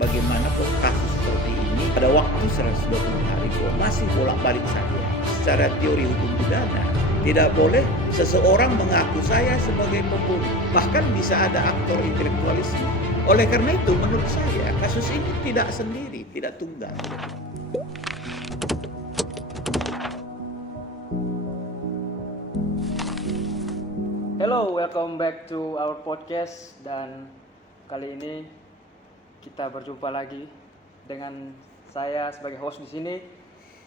bagaimana kok kasus seperti ini pada waktu 120 hari kok masih bolak-balik saja. Secara teori hukum pidana, tidak boleh seseorang mengaku saya sebagai pembunuh. Bahkan bisa ada aktor intelektualisme. Oleh karena itu, menurut saya, kasus ini tidak sendiri, tidak tunggal. Hello, welcome back to our podcast. Dan kali ini kita berjumpa lagi dengan saya sebagai host di sini.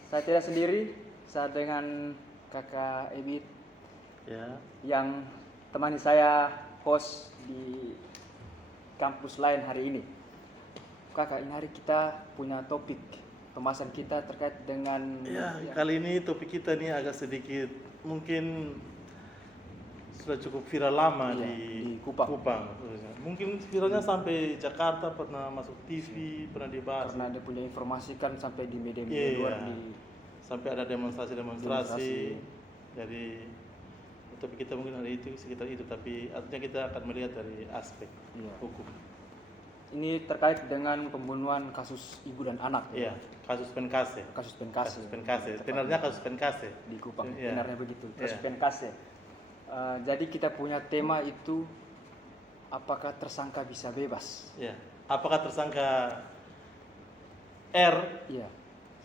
Saya tidak sendiri, saya dengan kakak Ebit yang temani saya host di kampus lain hari ini. Kakak, ini hari kita punya topik pembahasan kita terkait dengan kali ini topik kita nih agak sedikit mungkin sudah cukup viral lama di Kupang. Mungkin viralnya sampai Jakarta, pernah masuk TV, pernah dibahas. Karena dia punya informasi kan sampai di media-media luar sampai ada demonstrasi. Jadi topik kita mungkin hari itu sekitar itu, tapi artinya kita akan melihat dari aspek hukum. Ini terkait dengan pembunuhan kasus ibu dan anak. Iya, kasus Penkase. Benarnya kasus Penkase Di Kupang. Benarnya begitu. Kasus Penkase. Jadi kita punya tema itu, apakah tersangka bisa bebas? Iya. Apakah tersangka R? Iya.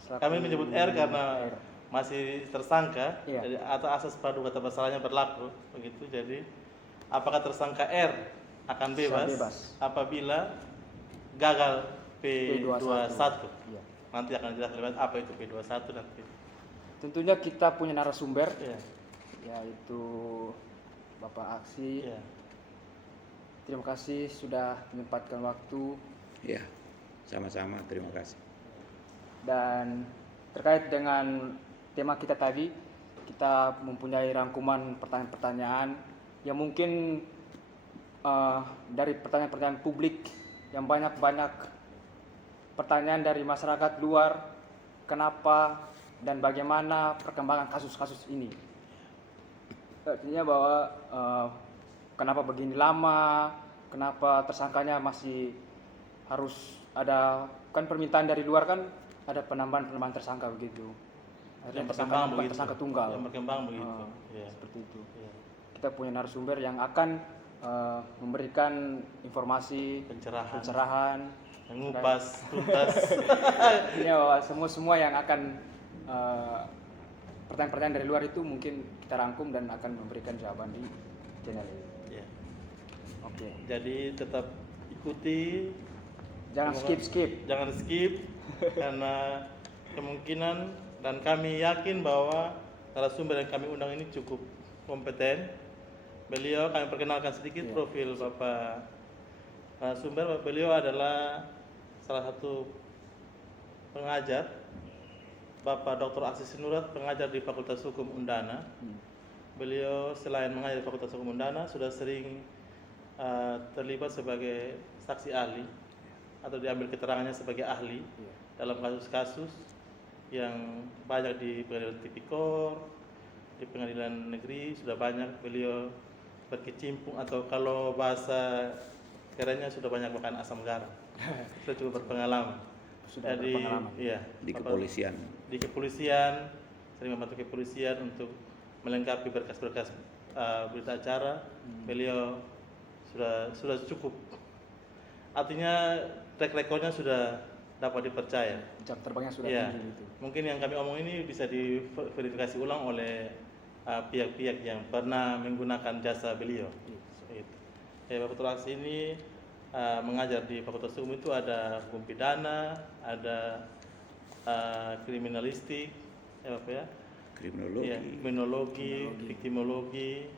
Kami menyebut R karena masih tersangka, jadi atau asas praduga tak bersalahnya berlaku, begitu. Jadi, apakah tersangka R akan bebas apabila gagal P21? Iya. Nanti akan jelas lebih apa itu P21 nanti. Tentunya kita punya narasumber, yaitu Bapak Aksi. Terima kasih sudah menyempatkan waktu. Ya, sama-sama, terima kasih. Dan terkait dengan tema kita tadi, kita mempunyai rangkuman pertanyaan-pertanyaan yang mungkin dari pertanyaan-pertanyaan publik yang banyak pertanyaan dari masyarakat luar, kenapa dan bagaimana perkembangan kasus-kasus ini. Artinya bahwa kenapa begini lama, kenapa tersangkanya masih harus ada, kan permintaan dari luar kan ada penambahan tersangka begitu. Akhirnya tersangka tunggal. Yang berkembang begitu. Seperti itu. Kita punya narasumber yang akan memberikan informasi, pencerahan, mengupas tuntas. Artinya bahwa semua yang akan pertanyaan-pertanyaan dari luar itu mungkin kita rangkum dan akan memberikan jawaban di channel ini. Oke. Jadi tetap ikuti. Jangan skip. Jangan skip karena kemungkinan dan kami yakin bahwa narasumber yang kami undang ini cukup kompeten. Beliau, kami perkenalkan sedikit profil Bapak narasumber. Beliau adalah salah satu pengajar, Bapak Dr. Aksi Sinurat, pengajar di Fakultas Hukum Undana. Beliau selain mengajar di Fakultas Hukum Undana, sudah sering terlibat sebagai saksi ahli atau diambil keterangannya sebagai ahli dalam kasus-kasus yang banyak di pengadilan tipikor, di pengadilan negeri sudah banyak beliau berkecimpung, atau kalau bahasa kerennya sudah banyak makan asam garam. Sudah cukup berpengalaman. Di kepolisian. Di kepolisian, sering membantu kepolisian untuk melengkapi berkas-berkas berita acara. Beliau sudah cukup. Artinya track recordnya sudah dapat dipercaya. Jam terbangnya sudah tinggi gitu. Mungkin yang kami omong ini bisa diverifikasi ulang oleh pihak-pihak yang pernah menggunakan jasa beliau. Bapak Tulasi ini mengajar di Fakultas Hukum, itu ada hukum pidana, ada kriminalistik, kriminologi, viktimologi,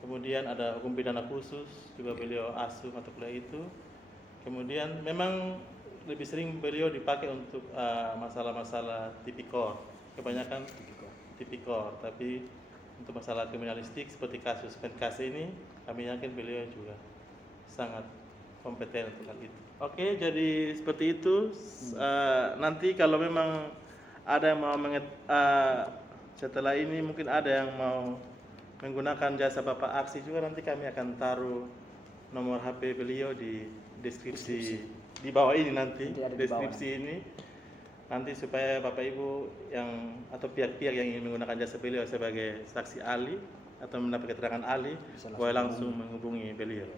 kemudian ada hukum pidana khusus, juga beliau asuh mata kuliah itu. Kemudian memang lebih sering beliau dipakai untuk masalah-masalah tipikor, kebanyakan tipikor, tapi untuk masalah kriminalistik seperti kasus Penkase ini, kami yakin beliau juga sangat kompeten untuk hal itu. Oke, jadi seperti itu. Nanti kalau memang ada yang mau setelah ini mungkin ada yang mau menggunakan jasa Bapak Aksi juga, nanti kami akan taruh nomor HP beliau di deskripsi di bawah ini nanti, Nanti ada di bawah. deskripsi ini nanti supaya Bapak Ibu yang atau pihak-pihak yang ingin menggunakan jasa beliau sebagai saksi ahli atau mendapat keterangan ahli Bisa boleh langsung menghubungi beliau.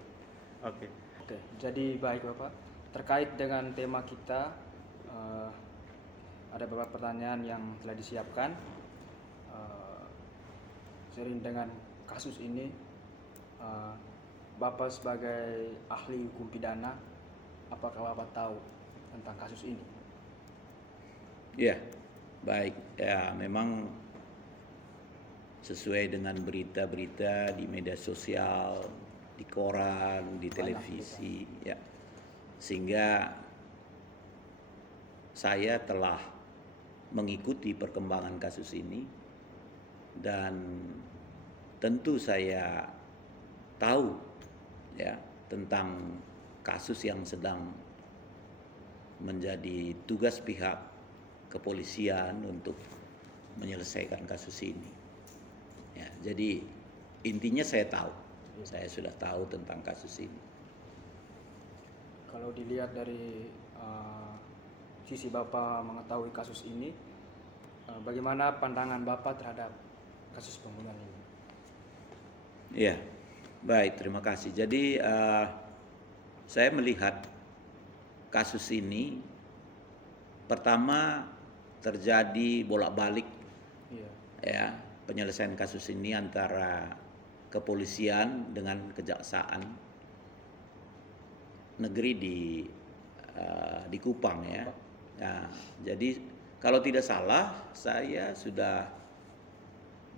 Oke. Oke, jadi baik Bapak. Terkait dengan tema kita, ada beberapa pertanyaan yang telah disiapkan. Seiring dengan kasus ini, Bapak sebagai ahli hukum pidana, apakah Bapak tahu tentang kasus ini? Ya, baik. Ya, memang sesuai dengan berita-berita di media sosial, di koran, di televisi, ya. Sehingga saya telah mengikuti perkembangan kasus ini dan tentu saya tahu ya tentang kasus yang sedang menjadi tugas pihak kepolisian untuk menyelesaikan kasus ini. Ya, jadi intinya saya sudah tahu tentang kasus ini. Kalau dilihat dari sisi Bapak mengetahui kasus ini, bagaimana pandangan Bapak terhadap kasus pembunuhan ini? Ya, baik, terima kasih. Jadi saya melihat kasus ini pertama terjadi bolak-balik ya penyelesaian kasus ini antara kepolisian dengan kejaksaan negeri di Kupang ya. Nah, jadi kalau tidak salah saya sudah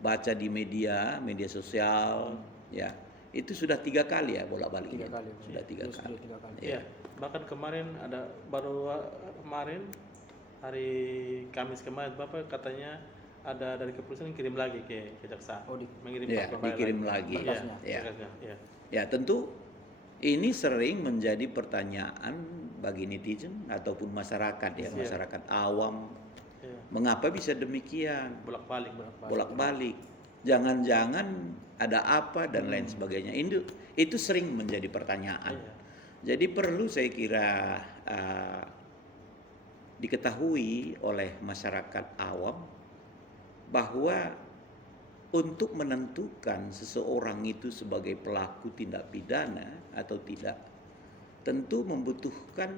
baca di media sosial ya itu sudah 3 kali ya bolak-balik. 3 kali. Sudah 3 kali. Iya. Bahkan kemarin kemarin hari Kamis kemarin Bapak katanya ada dari kepolisian kirim lagi ke kejaksaan. Mengirim dikirim lagi. Ya. Ya, tentu ini sering menjadi pertanyaan bagi netizen ataupun masyarakat ya, masyarakat awam. Ya. Mengapa bisa demikian? Bolak-balik. Jangan-jangan ada apa dan lain sebagainya. Itu sering menjadi pertanyaan. Jadi perlu saya kira diketahui oleh masyarakat awam bahwa untuk menentukan seseorang itu sebagai pelaku tindak pidana atau tidak tentu membutuhkan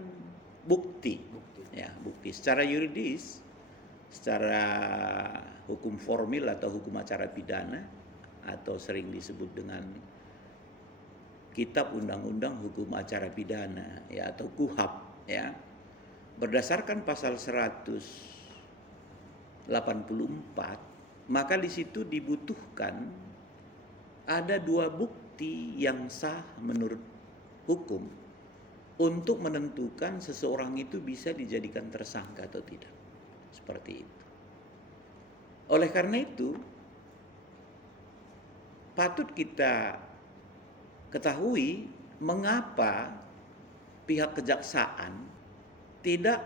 bukti. Ya, bukti secara yuridis, secara hukum formil atau hukum acara pidana atau sering disebut dengan Kitab Undang-Undang Hukum Acara Pidana ya atau KUHAP ya. Berdasarkan pasal 184 maka di situ dibutuhkan ada 2 bukti yang sah menurut hukum untuk menentukan seseorang itu bisa dijadikan tersangka atau tidak. Seperti itu. Oleh karena itu patut kita ketahui mengapa pihak kejaksaan tidak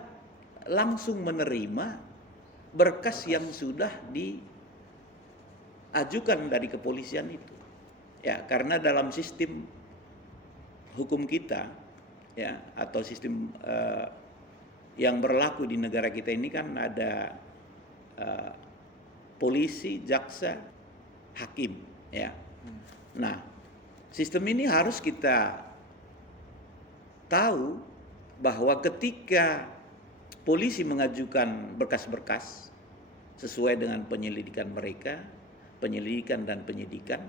langsung menerima berkas yang sudah diajukan dari kepolisian itu. Ya, karena dalam sistem hukum kita ya atau sistem yang berlaku di negara kita ini kan ada polisi, jaksa, hakim ya. Nah, sistem ini harus kita tahu bahwa ketika polisi mengajukan berkas-berkas sesuai dengan penyelidikan mereka, penyelidikan dan penyidikan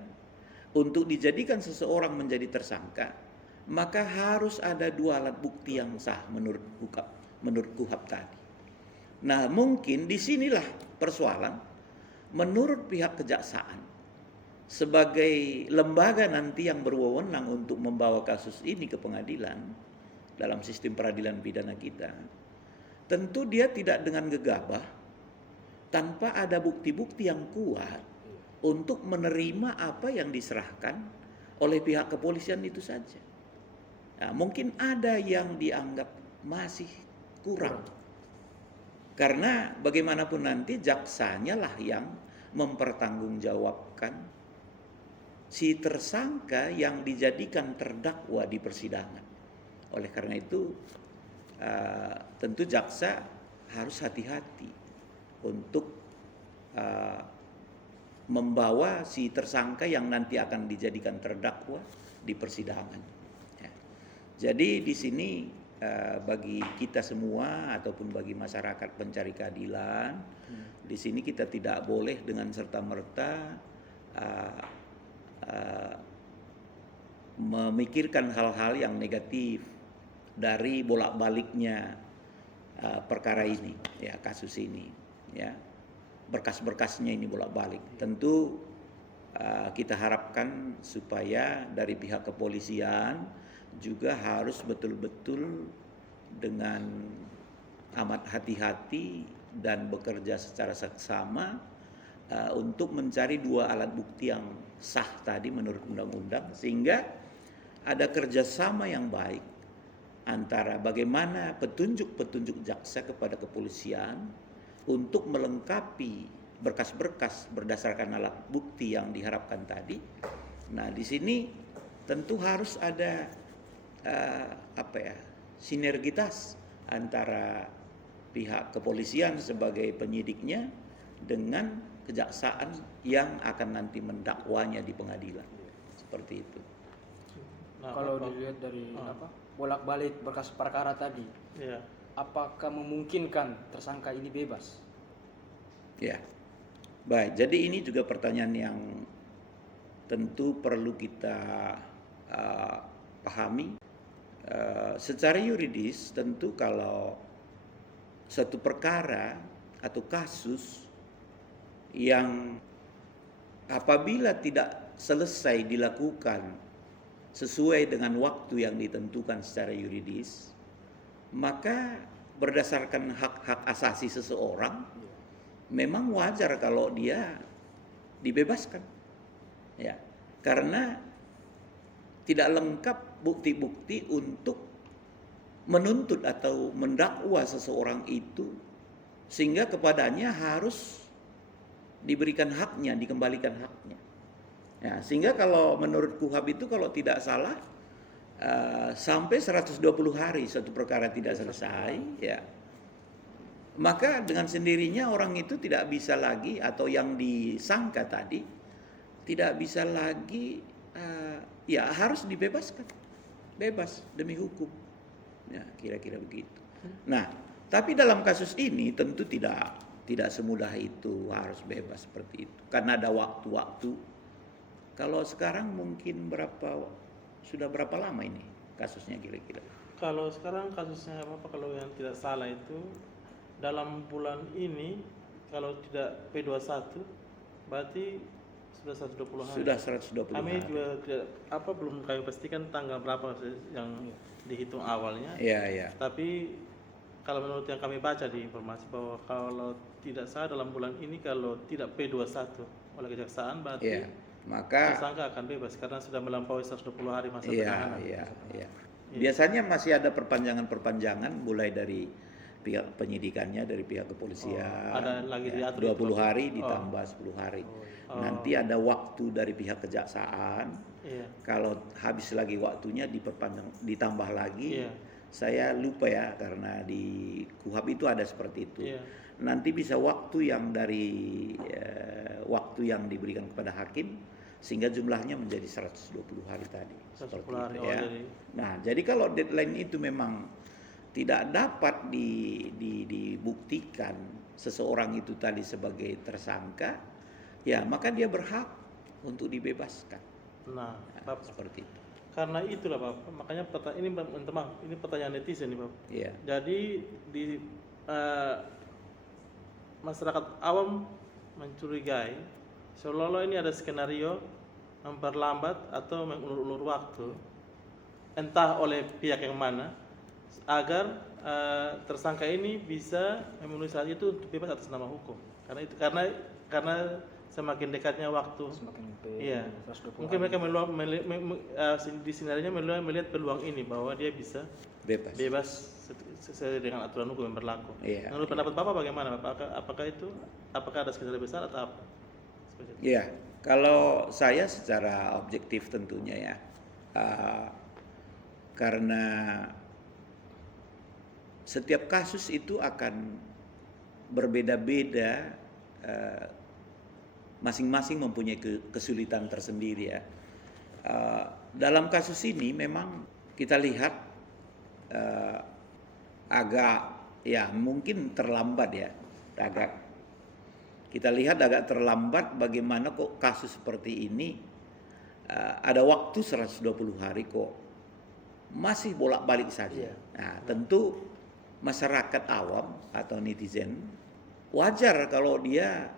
untuk dijadikan seseorang menjadi tersangka, maka harus ada 2 alat bukti yang sah menurut KUHAP tadi. Nah, mungkin disinilah persoalan menurut pihak kejaksaan sebagai lembaga nanti yang berwenang untuk membawa kasus ini ke pengadilan dalam sistem peradilan pidana kita, tentu dia tidak dengan gegabah tanpa ada bukti-bukti yang kuat untuk menerima apa yang diserahkan oleh pihak kepolisian itu saja. Nah, mungkin ada yang dianggap masih kurang. Karena bagaimanapun nanti jaksanya lah yang mempertanggungjawabkan si tersangka yang dijadikan terdakwa di persidangan. Oleh karena itu tentu jaksa harus hati-hati untuk membawa si tersangka yang nanti akan dijadikan terdakwa di persidangan. Ya. Jadi di sini bagi kita semua ataupun bagi masyarakat pencari keadilan, di sini kita tidak boleh dengan serta-merta memikirkan hal-hal yang negatif dari bolak-baliknya perkara ini, ya, kasus ini, ya. Berkas-berkasnya ini bolak-balik. Tentu kita harapkan supaya dari pihak kepolisian juga harus betul-betul dengan amat hati-hati dan bekerja secara seksama untuk mencari dua alat bukti yang sah tadi menurut undang-undang, sehingga ada kerjasama yang baik antara bagaimana petunjuk-petunjuk jaksa kepada kepolisian untuk melengkapi berkas-berkas berdasarkan alat bukti yang diharapkan tadi. Nah, di sini tentu harus ada sinergitas antara pihak kepolisian sebagai penyidiknya dengan kejaksaan yang akan nanti mendakwanya di pengadilan. Seperti itu. Nah, Kalau dilihat dari bolak-balik berkas perkara tadi, ya. apakah memungkinkan tersangka ini bebas? Ya, baik. Jadi ini juga pertanyaan yang tentu perlu kita pahami. Secara yuridis tentu kalau suatu perkara atau kasus yang apabila tidak selesai dilakukan sesuai dengan waktu yang ditentukan secara yuridis, maka berdasarkan hak-hak asasi seseorang memang wajar kalau dia dibebaskan, ya, karena tidak lengkap bukti-bukti untuk menuntut atau mendakwa seseorang itu sehingga kepadanya harus diberikan haknya, dikembalikan haknya. Ya, sehingga kalau menurut KUHAP itu kalau tidak salah sampai 120 hari suatu perkara tidak selesai, ya, maka dengan sendirinya orang itu tidak bisa lagi, atau yang disangka tadi tidak bisa lagi, ya harus dibebaskan, bebas demi hukum, ya, kira-kira begitu. Nah, tapi dalam kasus ini tentu tidak semudah itu harus bebas seperti itu, karena ada waktu-waktu. Kalau sekarang mungkin sudah berapa lama ini kasusnya kira-kira? Kalau sekarang kasusnya apa, kalau yang tidak salah itu dalam bulan ini kalau tidak P21 berarti sudah 120 hari. Sudah 120 Kami hari. juga tidak belum kami pastikan tanggal berapa yang dihitung awalnya. Iya, iya. Tapi kalau menurut yang kami baca di informasi bahwa kalau tidak salah dalam bulan ini kalau tidak P21 oleh kejaksaan berarti Iya. Maka tersangka akan bebas karena sudah melampaui 120 hari masa iya, penahanan. iya. Biasanya masih ada perpanjangan-perpanjangan mulai dari pihak penyidikannya, dari pihak kepolisian. Ada lagi diatur 20 hari ditambah 10 hari. Nanti ada waktu dari pihak kejaksaan. Iya. Kalau habis lagi waktunya ditambah lagi. Iya. Saya lupa ya, karena di KUHAP itu ada seperti itu. Iya. Nanti bisa waktu yang dari waktu yang diberikan kepada hakim sehingga jumlahnya menjadi 120 hari tadi. 120 Seperti hari, itu, ya. jadi. Nah, jadi kalau deadline itu memang tidak dapat dibuktikan seseorang itu tadi sebagai tersangka, ya maka dia berhak untuk dibebaskan. Nah, Nah, seperti itu. karena itulah Bapak, makanya ini pertanyaan netizen nih Bapak. Iya. Jadi di masyarakat awam mencurigai seolah-olah ini ada skenario memperlambat atau mengulur-ulur waktu entah oleh pihak yang mana agar tersangka ini bisa memenuhi syarat itu untuk bebas atas nama hukum. Karena semakin dekatnya waktu. Semakin Iya. 120 Mungkin hari. mereka di sinarnya melihat peluang ini bahwa dia bisa Bebas. sesuai dengan aturan hukum yang berlaku. Iya, Menurut pendapat Bapak bagaimana, Bapak? Apakah ada skenario besar atau apa? Seperti itu. Iya, kalau saya secara objektif tentunya ya, karena setiap kasus itu akan berbeda-beda, masing-masing mempunyai kesulitan tersendiri ya. Dalam kasus ini memang kita lihat agak ya mungkin terlambat ya, kita lihat agak terlambat bagaimana kok kasus seperti ini ada waktu 120 hari kok masih bolak-balik saja. Nah, tentu masyarakat awam atau netizen wajar kalau dia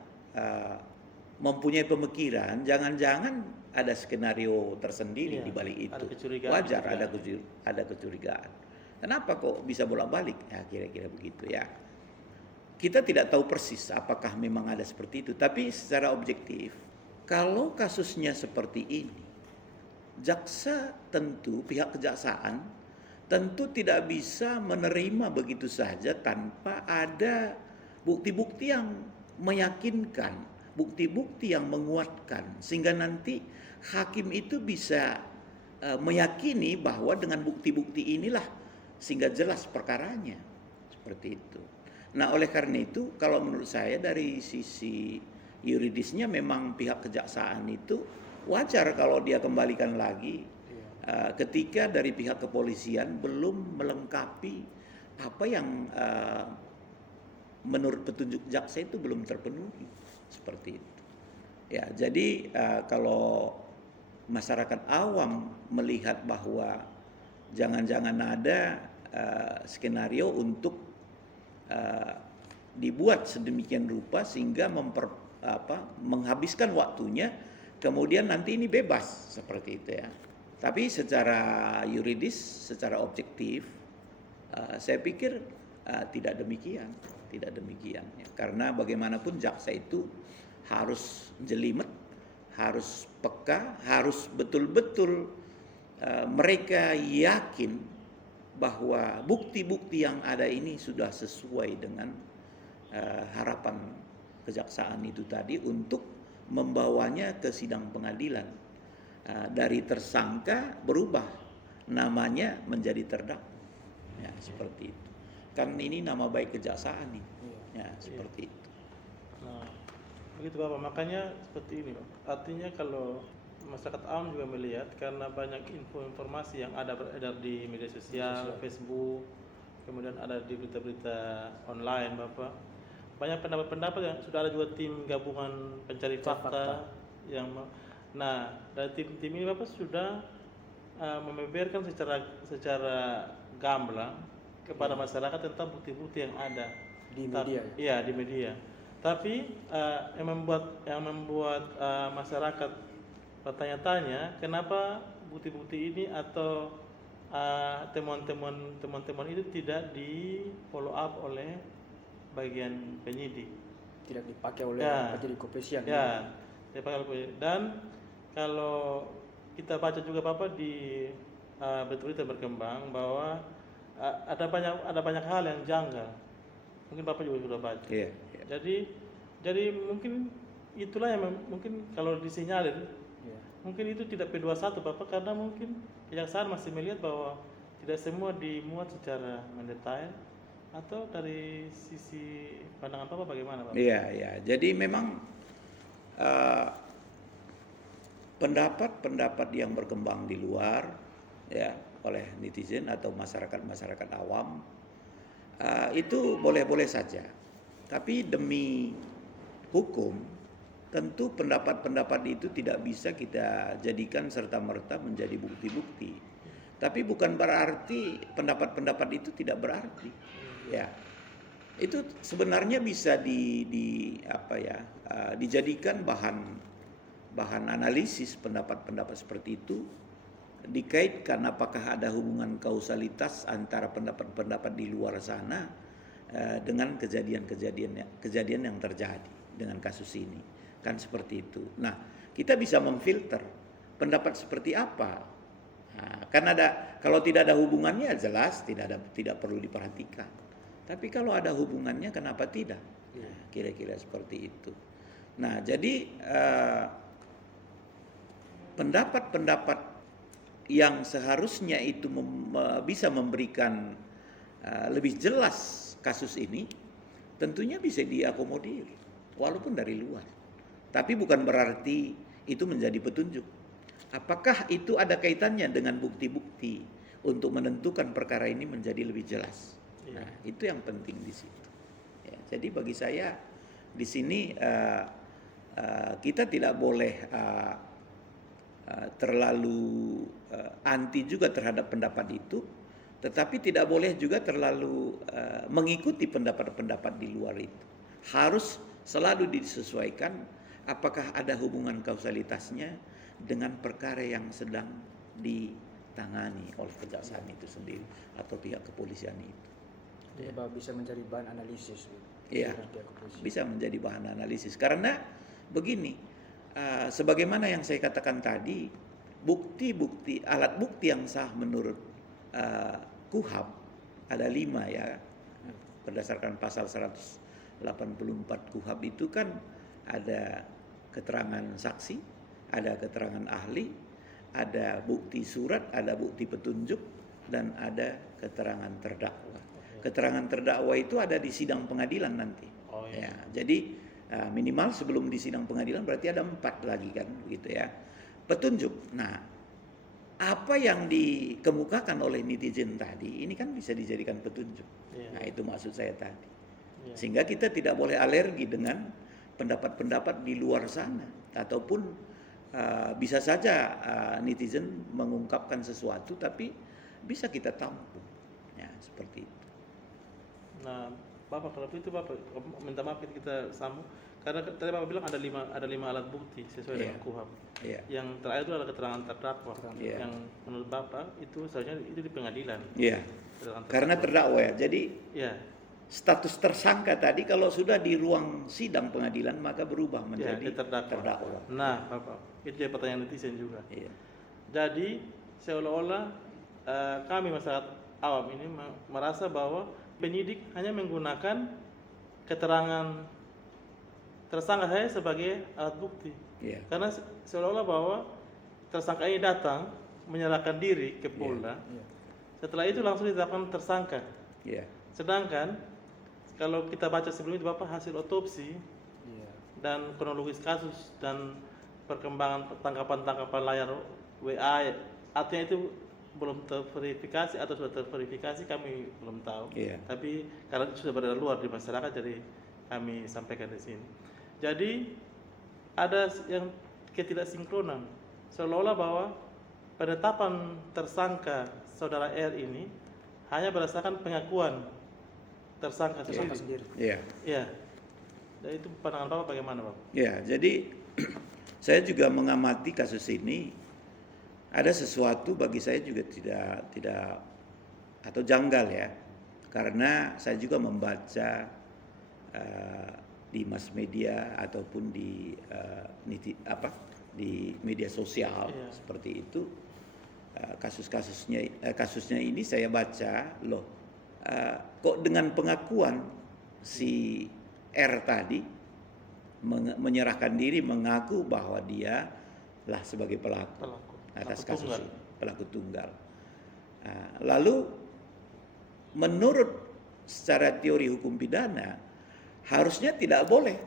mempunyai pemikiran, jangan-jangan ada skenario tersendiri di balik itu. Wajar ada kecurigaan. Kenapa kok bisa bolak-balik? Ya kira-kira begitu ya. Kita tidak tahu persis apakah memang ada seperti itu, tapi secara objektif kalau kasusnya seperti ini, jaksa tentu, pihak kejaksaan tentu tidak bisa menerima begitu saja tanpa ada bukti-bukti yang meyakinkan, bukti-bukti yang menguatkan, sehingga nanti hakim itu bisa meyakini bahwa dengan bukti-bukti inilah sehingga jelas perkaranya, seperti itu. Nah, oleh karena itu kalau menurut saya dari sisi yuridisnya memang pihak kejaksaan itu wajar kalau dia kembalikan lagi ketika dari pihak kepolisian belum melengkapi apa yang menurut petunjuk jaksa itu belum terpenuhi, seperti itu. Ya, jadi kalau masyarakat awam melihat bahwa jangan-jangan ada skenario untuk dibuat sedemikian rupa sehingga menghabiskan waktunya, kemudian nanti ini bebas, seperti itu ya. Tapi secara yuridis, secara objektif, saya pikir tidak demikian ya. Karena bagaimanapun jaksa itu harus jelimet, harus peka, harus betul-betul mereka yakin bahwa bukti-bukti yang ada ini sudah sesuai dengan harapan kejaksaan itu tadi untuk membawanya ke sidang pengadilan. Dari tersangka berubah namanya menjadi terdakwa. Ya, seperti itu. Kan ini nama baik kejaksaan nih. Ya, seperti itu. Nah, begitu Bapak. Makanya seperti ini, Pak. Artinya kalau masyarakat awam juga melihat karena banyak informasi yang ada beredar di media sosial, Facebook, kemudian ada di berita-berita online, Bapak. Banyak pendapat-pendapat yang sudah ada juga tim gabungan pencari fakta yang nah, dari tim ini Bapak sudah membeberkan secara gamblang kepada masyarakat tentang bukti-bukti yang ada di media. Iya, di media. Tapi yang membuat masyarakat bertanya-tanya kenapa bukti-bukti ini atau temuan-temuan itu tidak di follow up oleh bagian penyidik, Tidak dipakai oleh penyidik kepolisian. Ya, dipakai oleh. Dan kalau kita baca juga Bapak di berita berkembang bahwa ada banyak hal yang janggal. Mungkin Bapak juga sudah baca. Iya. Jadi mungkin itulah yang mungkin kalau disinyalir mungkin itu tidak P21 Bapak, karena mungkin kejaksaan masih melihat bahwa tidak semua dimuat secara mendetail. Atau dari sisi pandangan Bapak bagaimana Bapak? Iya. Jadi memang pendapat-pendapat yang berkembang di luar ya oleh netizen atau masyarakat awam itu boleh-boleh saja. Tapi demi hukum tentu pendapat-pendapat itu tidak bisa kita jadikan serta-merta menjadi bukti-bukti. Tapi bukan berarti pendapat-pendapat itu tidak berarti. Ya. Itu sebenarnya bisa dijadikan bahan analisis pendapat-pendapat seperti itu, dikaitkan apakah ada hubungan kausalitas antara pendapat-pendapat di luar sana dengan kejadian yang terjadi dengan kasus ini, kan seperti itu. Nah, kita bisa memfilter pendapat seperti apa. Nah, kan kalau tidak ada hubungannya jelas tidak perlu diperhatikan. Tapi kalau ada hubungannya kenapa tidak? Kira-kira seperti itu. Nah, jadi pendapat-pendapat yang seharusnya itu bisa memberikan lebih jelas kasus ini, tentunya bisa diakomodir walaupun dari luar. Tapi bukan berarti itu menjadi petunjuk. Apakah itu ada kaitannya dengan bukti-bukti untuk menentukan perkara ini menjadi lebih jelas? Iya. Nah, itu yang penting di situ. Ya, jadi bagi saya di sini kita tidak boleh terlalu anti juga terhadap pendapat itu, tetapi tidak boleh juga terlalu mengikuti pendapat-pendapat di luar itu. Harus selalu disesuaikan apakah ada hubungan kausalitasnya dengan perkara yang sedang ditangani oleh kejaksaan itu sendiri atau pihak kepolisian itu. Bahwa bisa menjadi bahan analisis. Iya, bisa menjadi bahan analisis. Karena begini, sebagaimana yang saya katakan tadi, bukti-bukti, alat bukti yang sah menurut KUHAP ada 5 ya, berdasarkan pasal 184 KUHAP itu kan ada keterangan saksi, ada keterangan ahli, ada bukti surat, ada bukti petunjuk, dan ada keterangan terdakwa. Keterangan terdakwa itu ada di sidang pengadilan nanti. Oh, iya. Ya, jadi minimal sebelum di sidang pengadilan berarti ada 4 lagi kan, begitu ya. Petunjuk. Nah, apa yang dikemukakan oleh netizen tadi ini kan bisa dijadikan petunjuk. Iya. Nah, itu maksud saya tadi. Iya. Sehingga kita tidak boleh alergi dengan pendapat-pendapat di luar sana, ataupun bisa saja netizen mengungkapkan sesuatu tapi bisa kita tampung. Ya, seperti itu. Nah, Bapak kalau itu Bapak minta maaf kita sambung karena tadi Bapak bilang ada lima alat bukti sesuai dengan KUHAP. Iya. Yang terakhir itu adalah keterangan terdakwa. Iya. Yang menurut Bapak itu seharusnya itu di pengadilan. Iya. Keterangan Karena terdakwa ya. Jadi Iya. status tersangka tadi kalau sudah di ruang sidang pengadilan maka berubah Ya, menjadi dia terdakwa. Nah, Bapak, itu jadi pertanyaan netizen juga. Iya. Jadi seolah-olah kami masyarakat awam ini merasa bahwa penyidik hanya menggunakan keterangan tersangka saya sebagai alat bukti. Iya. Karena seolah-olah bahwa tersangka ini datang menyerahkan diri ke Polda. Iya. Setelah itu langsung ditetapkan tersangka. Iya. Sedangkan kalau kita baca sebelum itu Bapak hasil otopsi Iya. dan kronologis kasus dan perkembangan tangkapan-tangkapan layar WA, artinya itu belum terverifikasi atau sudah terverifikasi kami belum tahu. Iya. Tapi karena itu sudah beredar luar di masyarakat jadi kami sampaikan di sini. Jadi ada yang ketidaksinkronan seolah-olah bahwa penetapan tersangka saudara R ini hanya berdasarkan pengakuan tersangka sendiri. Iya. Iya. Dan itu pandangan Bapak bagaimana, Bapak? Ya, jadi saya juga mengamati kasus ini. Ada sesuatu bagi saya juga tidak atau janggal ya, karena saya juga membaca di mass media ataupun di media sosial seperti itu kasusnya ini saya baca kok dengan pengakuan si R tadi menyerahkan diri, mengaku bahwa dia lah sebagai pelaku atas kasus ini, pelaku tunggal. Lalu menurut secara teori hukum pidana harusnya tidak boleh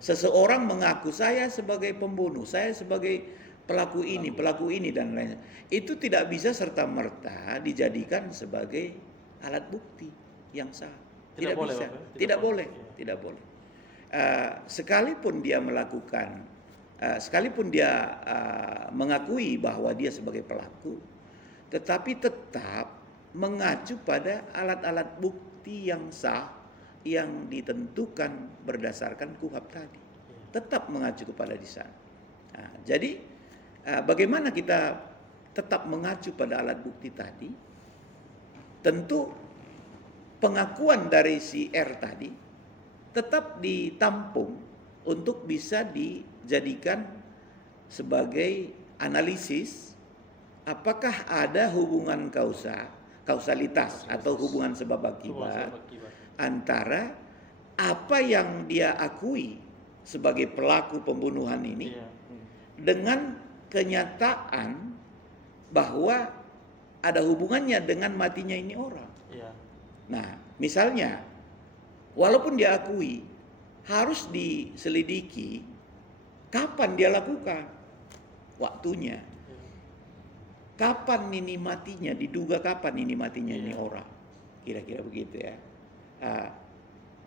seseorang mengaku saya sebagai pembunuh, saya sebagai pelaku ini dan lainnya. Itu tidak bisa serta-merta dijadikan sebagai alat bukti yang sah. Tidak boleh, bisa. Bapak. Tidak boleh. Sekalipun dia melakukan, sekalipun dia mengakui bahwa dia sebagai pelaku, tetapi tetap mengacu pada alat-alat bukti yang sah yang ditentukan berdasarkan KUHAP tadi. Tetap mengacu kepada di sana. Nah, jadi bagaimana kita tetap mengacu pada alat bukti tadi? Tentu pengakuan dari si R tadi tetap ditampung untuk bisa dijadikan sebagai analisis apakah ada hubungan kausalitas atau hubungan sebab akibat antara apa yang dia akui sebagai pelaku pembunuhan ini dengan kenyataan bahwa ada hubungannya dengan matinya ini orang. Iya. Nah, misalnya, walaupun dia akui, harus diselidiki kapan dia lakukan, waktunya. Kapan ini matinya, diduga kapan ini matinya ini orang. Kira-kira begitu ya.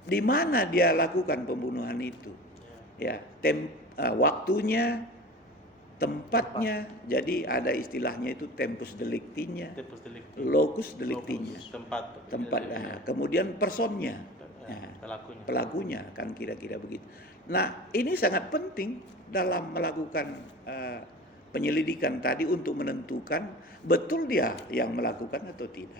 Di mana dia lakukan pembunuhan itu? Ya, waktunya, tempatnya. Jadi ada istilahnya itu tempus delictinya, Tempus delicti. locus delictinya. Lokus, tempat. Kemudian personnya, Pelakunya. pelakunya kan kira-kira begitu. Nah, ini sangat penting dalam melakukan penyelidikan tadi untuk menentukan betul dia yang melakukan atau tidak.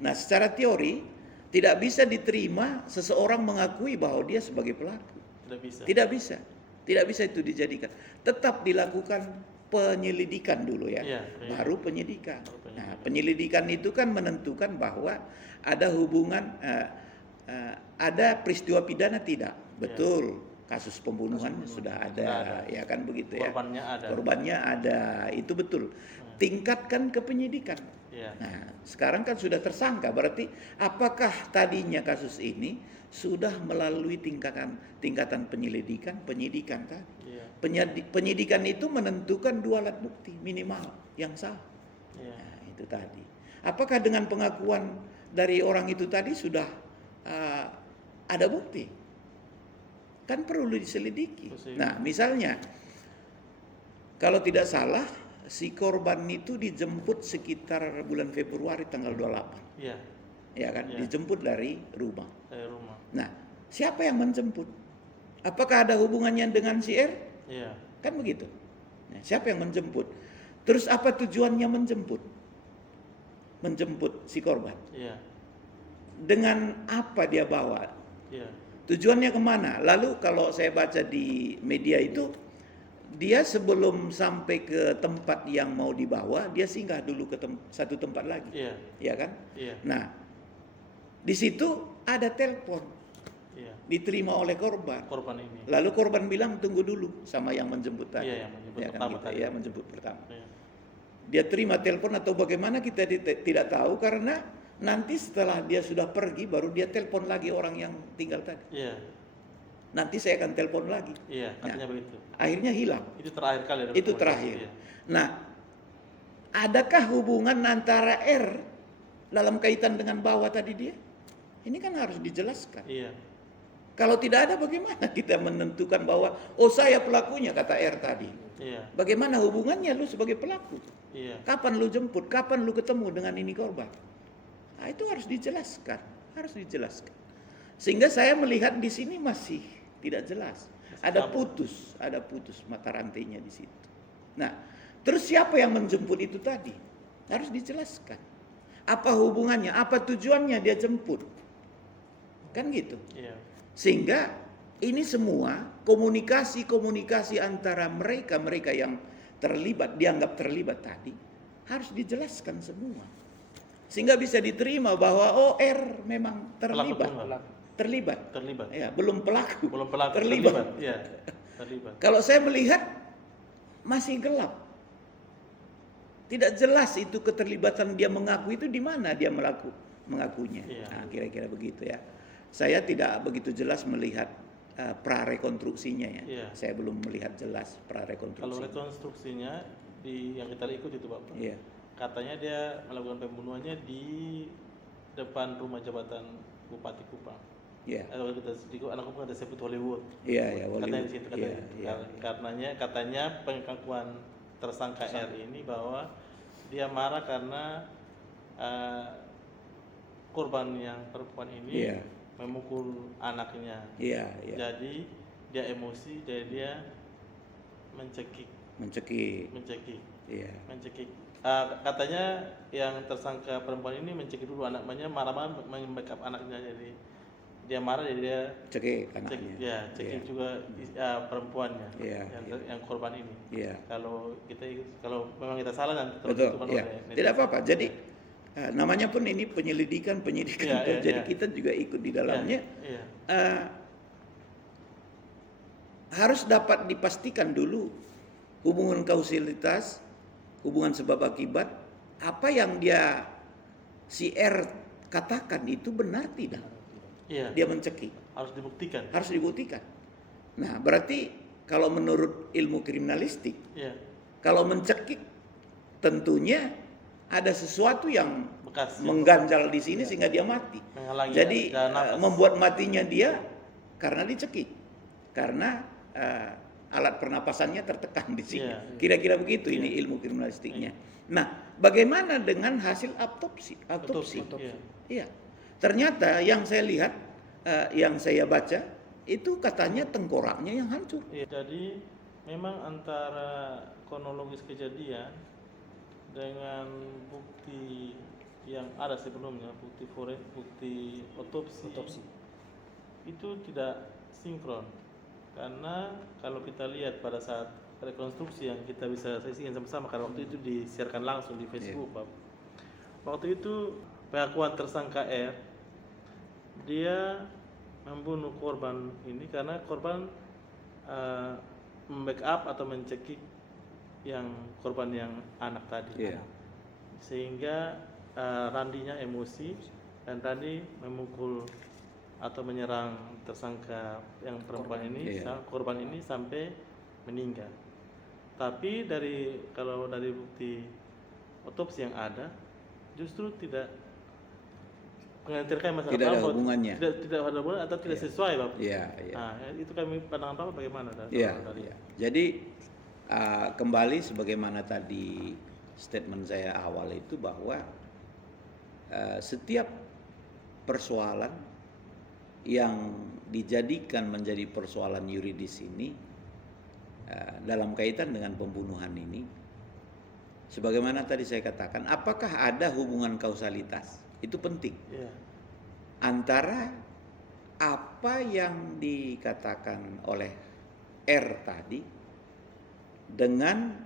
Nah, secara teori tidak bisa diterima seseorang mengakui bahwa dia sebagai pelaku. Tidak bisa. Tidak bisa itu dijadikan. Tetap dilakukan penyelidikan dulu ya. Iya. Baru penyidikan. Baru penyidikan. Nah, penyelidikan itu kan menentukan bahwa ada hubungan, ada peristiwa pidana tidak. Betul. Kasus pembunuhan sudah ada, ya kan begitu ya. Korbannya ada, itu betul. Tingkatkan ke penyidikan. Iya. Nah, sekarang kan sudah tersangka, berarti apakah tadinya kasus ini sudah melalui tingkatan penyidikan tadi. Iya. Penyidikan itu menentukan 2 alat bukti minimal yang sah. Iya. Nah, itu tadi. Apakah dengan pengakuan dari orang itu tadi sudah ada bukti? Kan perlu diselidiki. Nah, misalnya kalau tidak salah si korban itu dijemput sekitar bulan Februari tanggal 28. Iya. Ya kan? Iya. Dijemput dari rumah. Dari rumah. Nah, siapa yang menjemput? Apakah ada hubungannya dengan si R? Iya. Kan begitu. Nah, siapa yang menjemput? Terus apa tujuannya menjemput? Menjemput si korban. Iya. Dengan apa dia bawa? Iya. Tujuannya kemana? Lalu kalau saya baca di media itu, dia sebelum sampai ke tempat yang mau dibawa, dia singgah dulu ke satu tempat lagi. Iya. Ya kan? Iya. Nah, di situ ada telepon. Iya. Diterima oleh korban. Korban ini. Lalu korban bilang tunggu dulu sama yang menjemput tadi. Iya, yang menjemput Ya kan pertama gitu, tadi. ya, menjemput pertama. Iya. Dia terima telepon atau bagaimana kita tidak tahu, karena nanti setelah dia sudah pergi baru dia telepon lagi orang yang tinggal tadi. Iya. Nanti saya akan telepon lagi. Iya, katanya Nah, begitu. Akhirnya hilang. Itu terakhir kali ada Itu komunikasi, terakhir. iya. Nah, adakah hubungan antara R dalam kaitan dengan bawa tadi dia? Ini kan harus dijelaskan. Iya. Kalau tidak ada, bagaimana kita menentukan bahwa oh saya pelakunya, kata R tadi. Iya. Bagaimana hubungannya lu sebagai pelaku? Iya. Kapan lu jemput? Kapan lu ketemu dengan ini korban? Nah, itu harus dijelaskan, Sehingga saya melihat di sini masih tidak jelas. Ada putus mata rantainya di situ. Nah, terus siapa yang menjemput itu tadi? Harus dijelaskan. Apa hubungannya? Apa tujuannya dia jemput? Kan gitu. Iya. Sehingga ini semua komunikasi antara mereka yang dianggap terlibat tadi harus dijelaskan semua. Sehingga bisa diterima bahwa R memang terlibat. Terlibat. Ya, belum pelaku. Terlibat. Iya. Terlibat. Kalau saya melihat masih gelap. Tidak jelas itu keterlibatan dia mengaku itu di mana dia mengakunya. Iya. Nah, kira-kira begitu ya. Saya tidak begitu jelas melihat prarekonstruksinya ya. Iya. Saya belum melihat jelas prarekonstruksi. Kalau rekonstruksinya yang kita ikut itu Bapak. Iya. Katanya dia melakukan pembunuhannya di depan rumah jabatan Bupati Kupang. Iya. Kalau kita sedikit anak Kupang ada sebut Hollywood. Iya, Katanya di situ katanya. Iya. Katanya pengakuan tersangka R ini bahwa dia marah karena korban yang perempuan ini Iya. memukul anaknya. Iya. Jadi dia emosi, jadi dia mencekik. Iya. Katanya yang tersangka perempuan ini mencekik dulu anaknya, marah-marah membackup anaknya, jadi dia marah, jadi dia Cekik anaknya. cekik juga perempuannya, yang korban ini. Iya. Kalau memang kita salah nanti Betul. tertutupan Iya. oleh netizen. Tidak apa-apa. Jadi namanya pun ini penyelidikan. Iya, Jadi iya. kita juga ikut di dalamnya. Iya. Harus dapat dipastikan dulu hubungan kausalitas, hubungan sebab akibat apa yang si R katakan itu benar tidak? Iya. Dia mencekik. Harus dibuktikan. Harus dibuktikan. Nah, berarti kalau menurut ilmu kriminalistik, Iya. kalau mencekik tentunya ada sesuatu yang Bekas. mengganjal di sini sehingga dia mati. Menghalangi Jadi jalan nafas. membuat matinya dia karena dicekik, karena alat pernapasannya tertekan di sini. Iya. Kira-kira begitu ini Iya. ilmu kriminalistiknya. Nah, bagaimana dengan hasil autopsi? Autopsi. Iya. Iya. Ternyata yang saya lihat, yang saya baca itu katanya tengkoraknya yang hancur. Iya. Jadi memang antara kronologis kejadian dengan bukti yang ada sebelumnya, bukti otopsi itu tidak sinkron. Karena kalau kita lihat pada saat rekonstruksi yang kita bisa saksikan sama-sama, karena waktu itu disiarkan langsung di Facebook, Pak. Waktu itu pengakuan tersangka R, dia membunuh korban ini karena korban membackup atau mencekik yang korban yang anak tadi. Iya. Sehingga Randinya emosi dan Randi memukul atau menyerang tersangka yang perempuan ini, Iya. korban ini sampai meninggal. Tapi kalau dari bukti otopsi yang ada, justru tidak mengantarkan masalah Tidak ada Bapak, hubungannya. tidak ada hubungan atau tidak sesuai, Bapak. Iya, iya. Nah, itu kami pandangan Bapak bagaimana? Iya, iya. Jadi kembali sebagaimana tadi statement saya awal itu bahwa setiap persoalan yang dijadikan menjadi persoalan yuridis ini dalam kaitan dengan pembunuhan ini, sebagaimana tadi saya katakan, apakah ada hubungan kausalitas? Itu penting. Iya. Antara apa yang dikatakan oleh R tadi dengan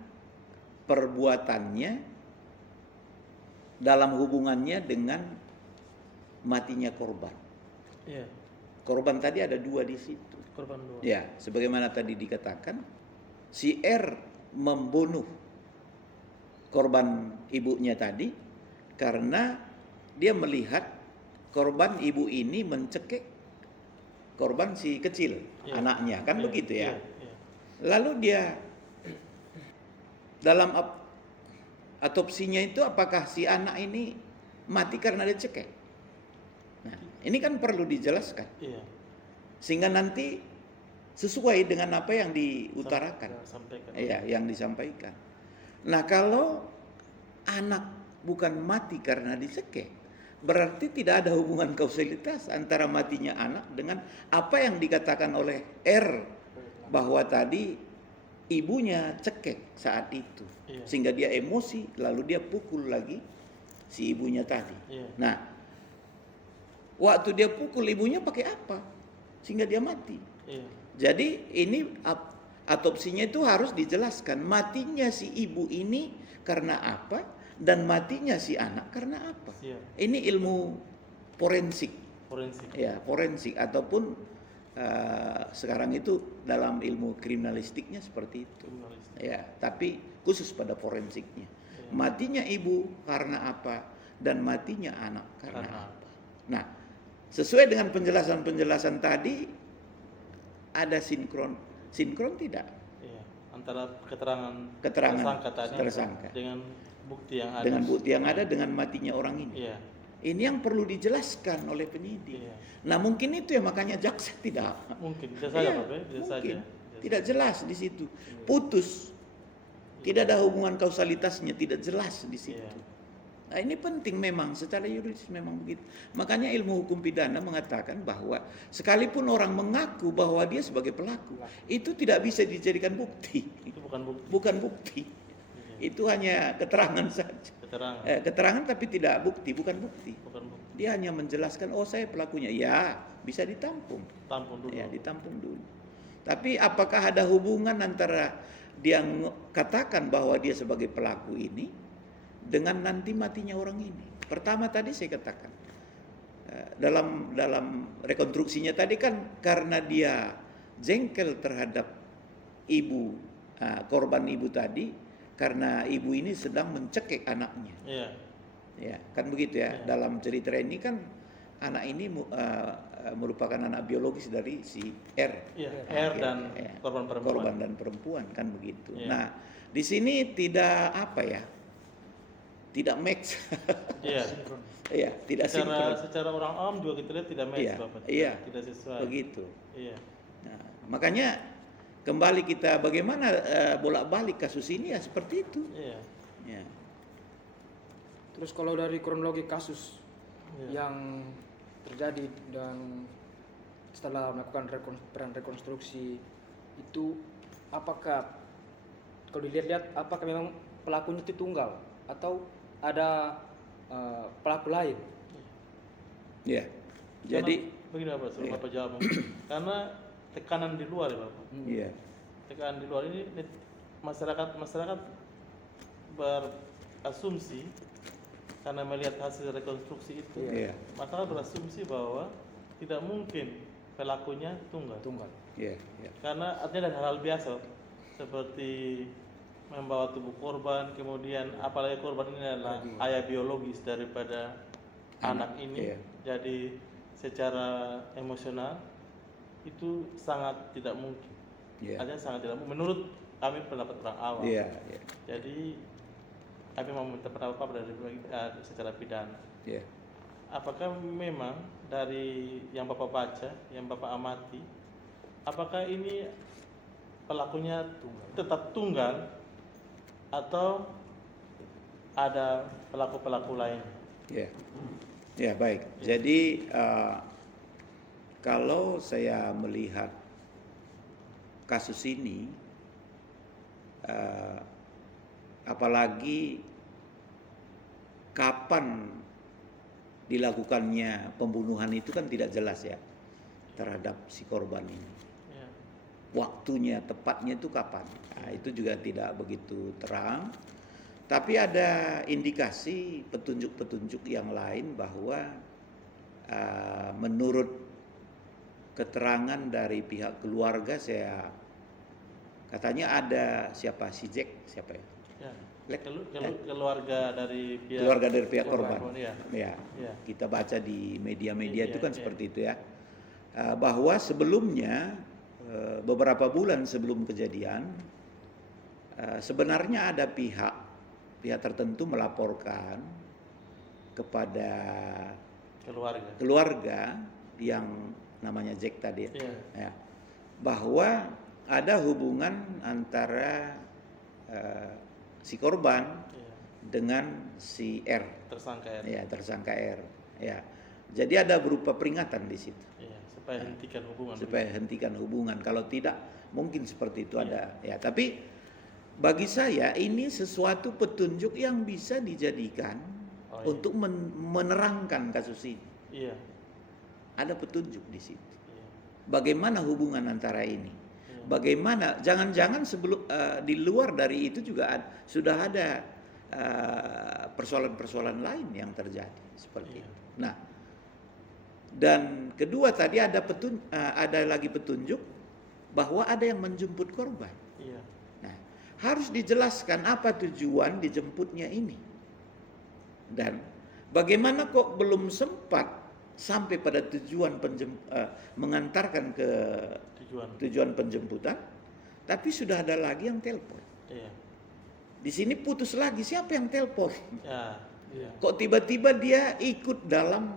perbuatannya dalam hubungannya dengan matinya korban. Iya. Korban tadi ada 2 di situ. Korban 2. Ya, sebagaimana tadi dikatakan, si R membunuh korban ibunya tadi karena dia melihat korban ibu ini mencekik korban si kecil, Iya. anaknya, kan Iya, begitu ya. iya, iya. Lalu dia dalam otopsinya itu apakah si anak ini mati karena dicekik? Nah, ini kan perlu dijelaskan Iya. sehingga nanti sesuai dengan apa yang diutarakan. Sampaikan. Iya, yang disampaikan. Nah, kalau anak bukan mati karena dicekik, berarti tidak ada hubungan kausalitas antara matinya anak dengan apa yang dikatakan oleh R bahwa tadi ibunya cekik saat itu. Iya. Sehingga dia emosi, lalu dia pukul lagi si ibunya tadi. Iya. Nah, waktu dia pukul ibunya pakai apa? Sehingga dia mati. Iya. Jadi ini autopsinya itu harus dijelaskan matinya si ibu ini karena apa dan matinya si anak karena apa. Siap. Ini ilmu forensik, Forensik. ya forensik ataupun sekarang itu dalam ilmu kriminalistiknya seperti itu. Kriminalistik. Ya, tapi khusus pada forensiknya. Iya. Matinya ibu karena apa dan matinya anak karena Karena apa. Nah, sesuai dengan penjelasan-penjelasan tadi ada sinkron tidak? Iya. Antara keterangan Keterangan tersangka tadi tersangka. dengan bukti yang ada. Dengan bukti yang ada dengan matinya orang ini. Iya. Ini yang perlu dijelaskan oleh penyidik. Iya. Nah, mungkin itu ya makanya jaksa tidak. Mungkin bisa saja, Iya, Pak, ya? Bisa saja. mungkin. Bisa Tidak jelas di situ. Putus. Tidak ada hubungan kausalitasnya, tidak jelas di situ. Iya. Nah, ini penting memang secara yuridis memang begitu. Makanya ilmu hukum pidana mengatakan bahwa sekalipun orang mengaku bahwa dia sebagai pelaku, itu tidak bisa dijadikan bukti. Itu bukan bukti. Bukan bukti. Iya. Itu hanya keterangan saja. Keterangan. Keterangan tapi tidak bukti, bukan bukti. Bukan bukti. Dia hanya menjelaskan, oh saya pelakunya. Ya, bisa ditampung. Tampung dulu. Ya, ditampung dulu. Tapi apakah ada hubungan antara dia katakan bahwa dia sebagai pelaku ini dengan nanti matinya orang ini? Pertama tadi saya katakan dalam rekonstruksinya tadi kan karena dia jengkel terhadap ibu korban ibu tadi, karena ibu ini sedang mencekik anaknya. Iya. Ya, kan begitu ya. Iya. Dalam cerita ini kan anak ini merupakan anak biologis dari si R. Iya, Nah, R dan ya, korban perempuan. korban dan perempuan kan begitu. Iya. Nah, di sini tidak apa ya? Tidak match. Iya. Iya, tidak sinkron. Secara orang awam juga kita lihat tidak match, Iya, Bapak. iya. Tidak sesuai. Begitu. Iya. Nah, makanya kembali kita bagaimana bolak-balik kasus ini ya seperti itu. Iya. Ya. Terus kalau dari kronologi kasus Iya. yang terjadi dan setelah melakukan rekonstruksi itu, apakah kalau dilihat-lihat apakah memang pelakunya itu tunggal atau ada pelaku lain? Ya. Jadi begini Bapak, sebelum Iya. Bapak jawab mungkin. Karena tekanan di luar ya Bapak. iya. Tekanan di luar ini masyarakat berasumsi karena melihat hasil rekonstruksi itu, Iya. masyarakat berasumsi bahwa tidak mungkin pelakunya tunggal. Iya, iya. Karena artinya dari hal-hal biasa seperti membawa tubuh korban, kemudian apalagi korban ini adalah ayah biologis daripada anak ini, iya. jadi secara emosional itu sangat tidak mungkin. Iya. Artinya sangat tidak mungkin menurut kami pendapat orang awam. Iya, iya. Jadi kami mau minta pendapat Pak dari secara pidana. Iya. Apakah memang dari yang Bapak baca, yang Bapak amati, apakah ini pelakunya tetap tunggal atau ada pelaku-pelaku lain? Ya, ya baik. Jadi kalau saya melihat kasus ini, apalagi kapan dilakukannya pembunuhan itu kan tidak jelas ya terhadap si korban ini. Ya. Waktunya tepatnya itu kapan? Nah, itu juga tidak begitu terang. Tapi ada indikasi petunjuk-petunjuk yang lain bahwa menurut keterangan dari pihak keluarga katanya ada siapa si Jack siapa ya? Ya. Keluarga dari Pihak korban. Ya. Ya. Ya. Kita baca di media-media itu kan Iya. seperti itu ya. Bahwa sebelumnya beberapa bulan sebelum kejadian sebenarnya ada pihak tertentu melaporkan kepada keluarga yang namanya Jack tadi ya, bahwa ada hubungan antara si korban dengan si R, tersangka R. ya tersangka R, ya. Jadi ada berupa peringatan di situ. Ya, supaya hentikan hubungan. Supaya hentikan hubungan. Kalau tidak mungkin seperti itu Iya. ada. Ya, tapi bagi saya ini sesuatu petunjuk yang bisa dijadikan untuk menerangkan kasus ini. Iya. Ada petunjuk di situ. Iya. Bagaimana hubungan antara ini? Iya. Bagaimana? Jangan-jangan sebelum di luar dari itu juga sudah ada persoalan-persoalan lain yang terjadi seperti Iya. itu. Nah, dan kedua tadi ada lagi petunjuk bahwa ada yang menjemput korban. Iya. Nah, harus dijelaskan apa tujuan dijemputnya ini. Dan bagaimana kok belum sempat sampai pada tujuan mengantarkan ke tujuan penjemputan, tapi sudah ada lagi yang telepon. Iya. Di sini putus lagi, siapa yang telepon? Ya. Iya. Kok tiba-tiba dia ikut dalam,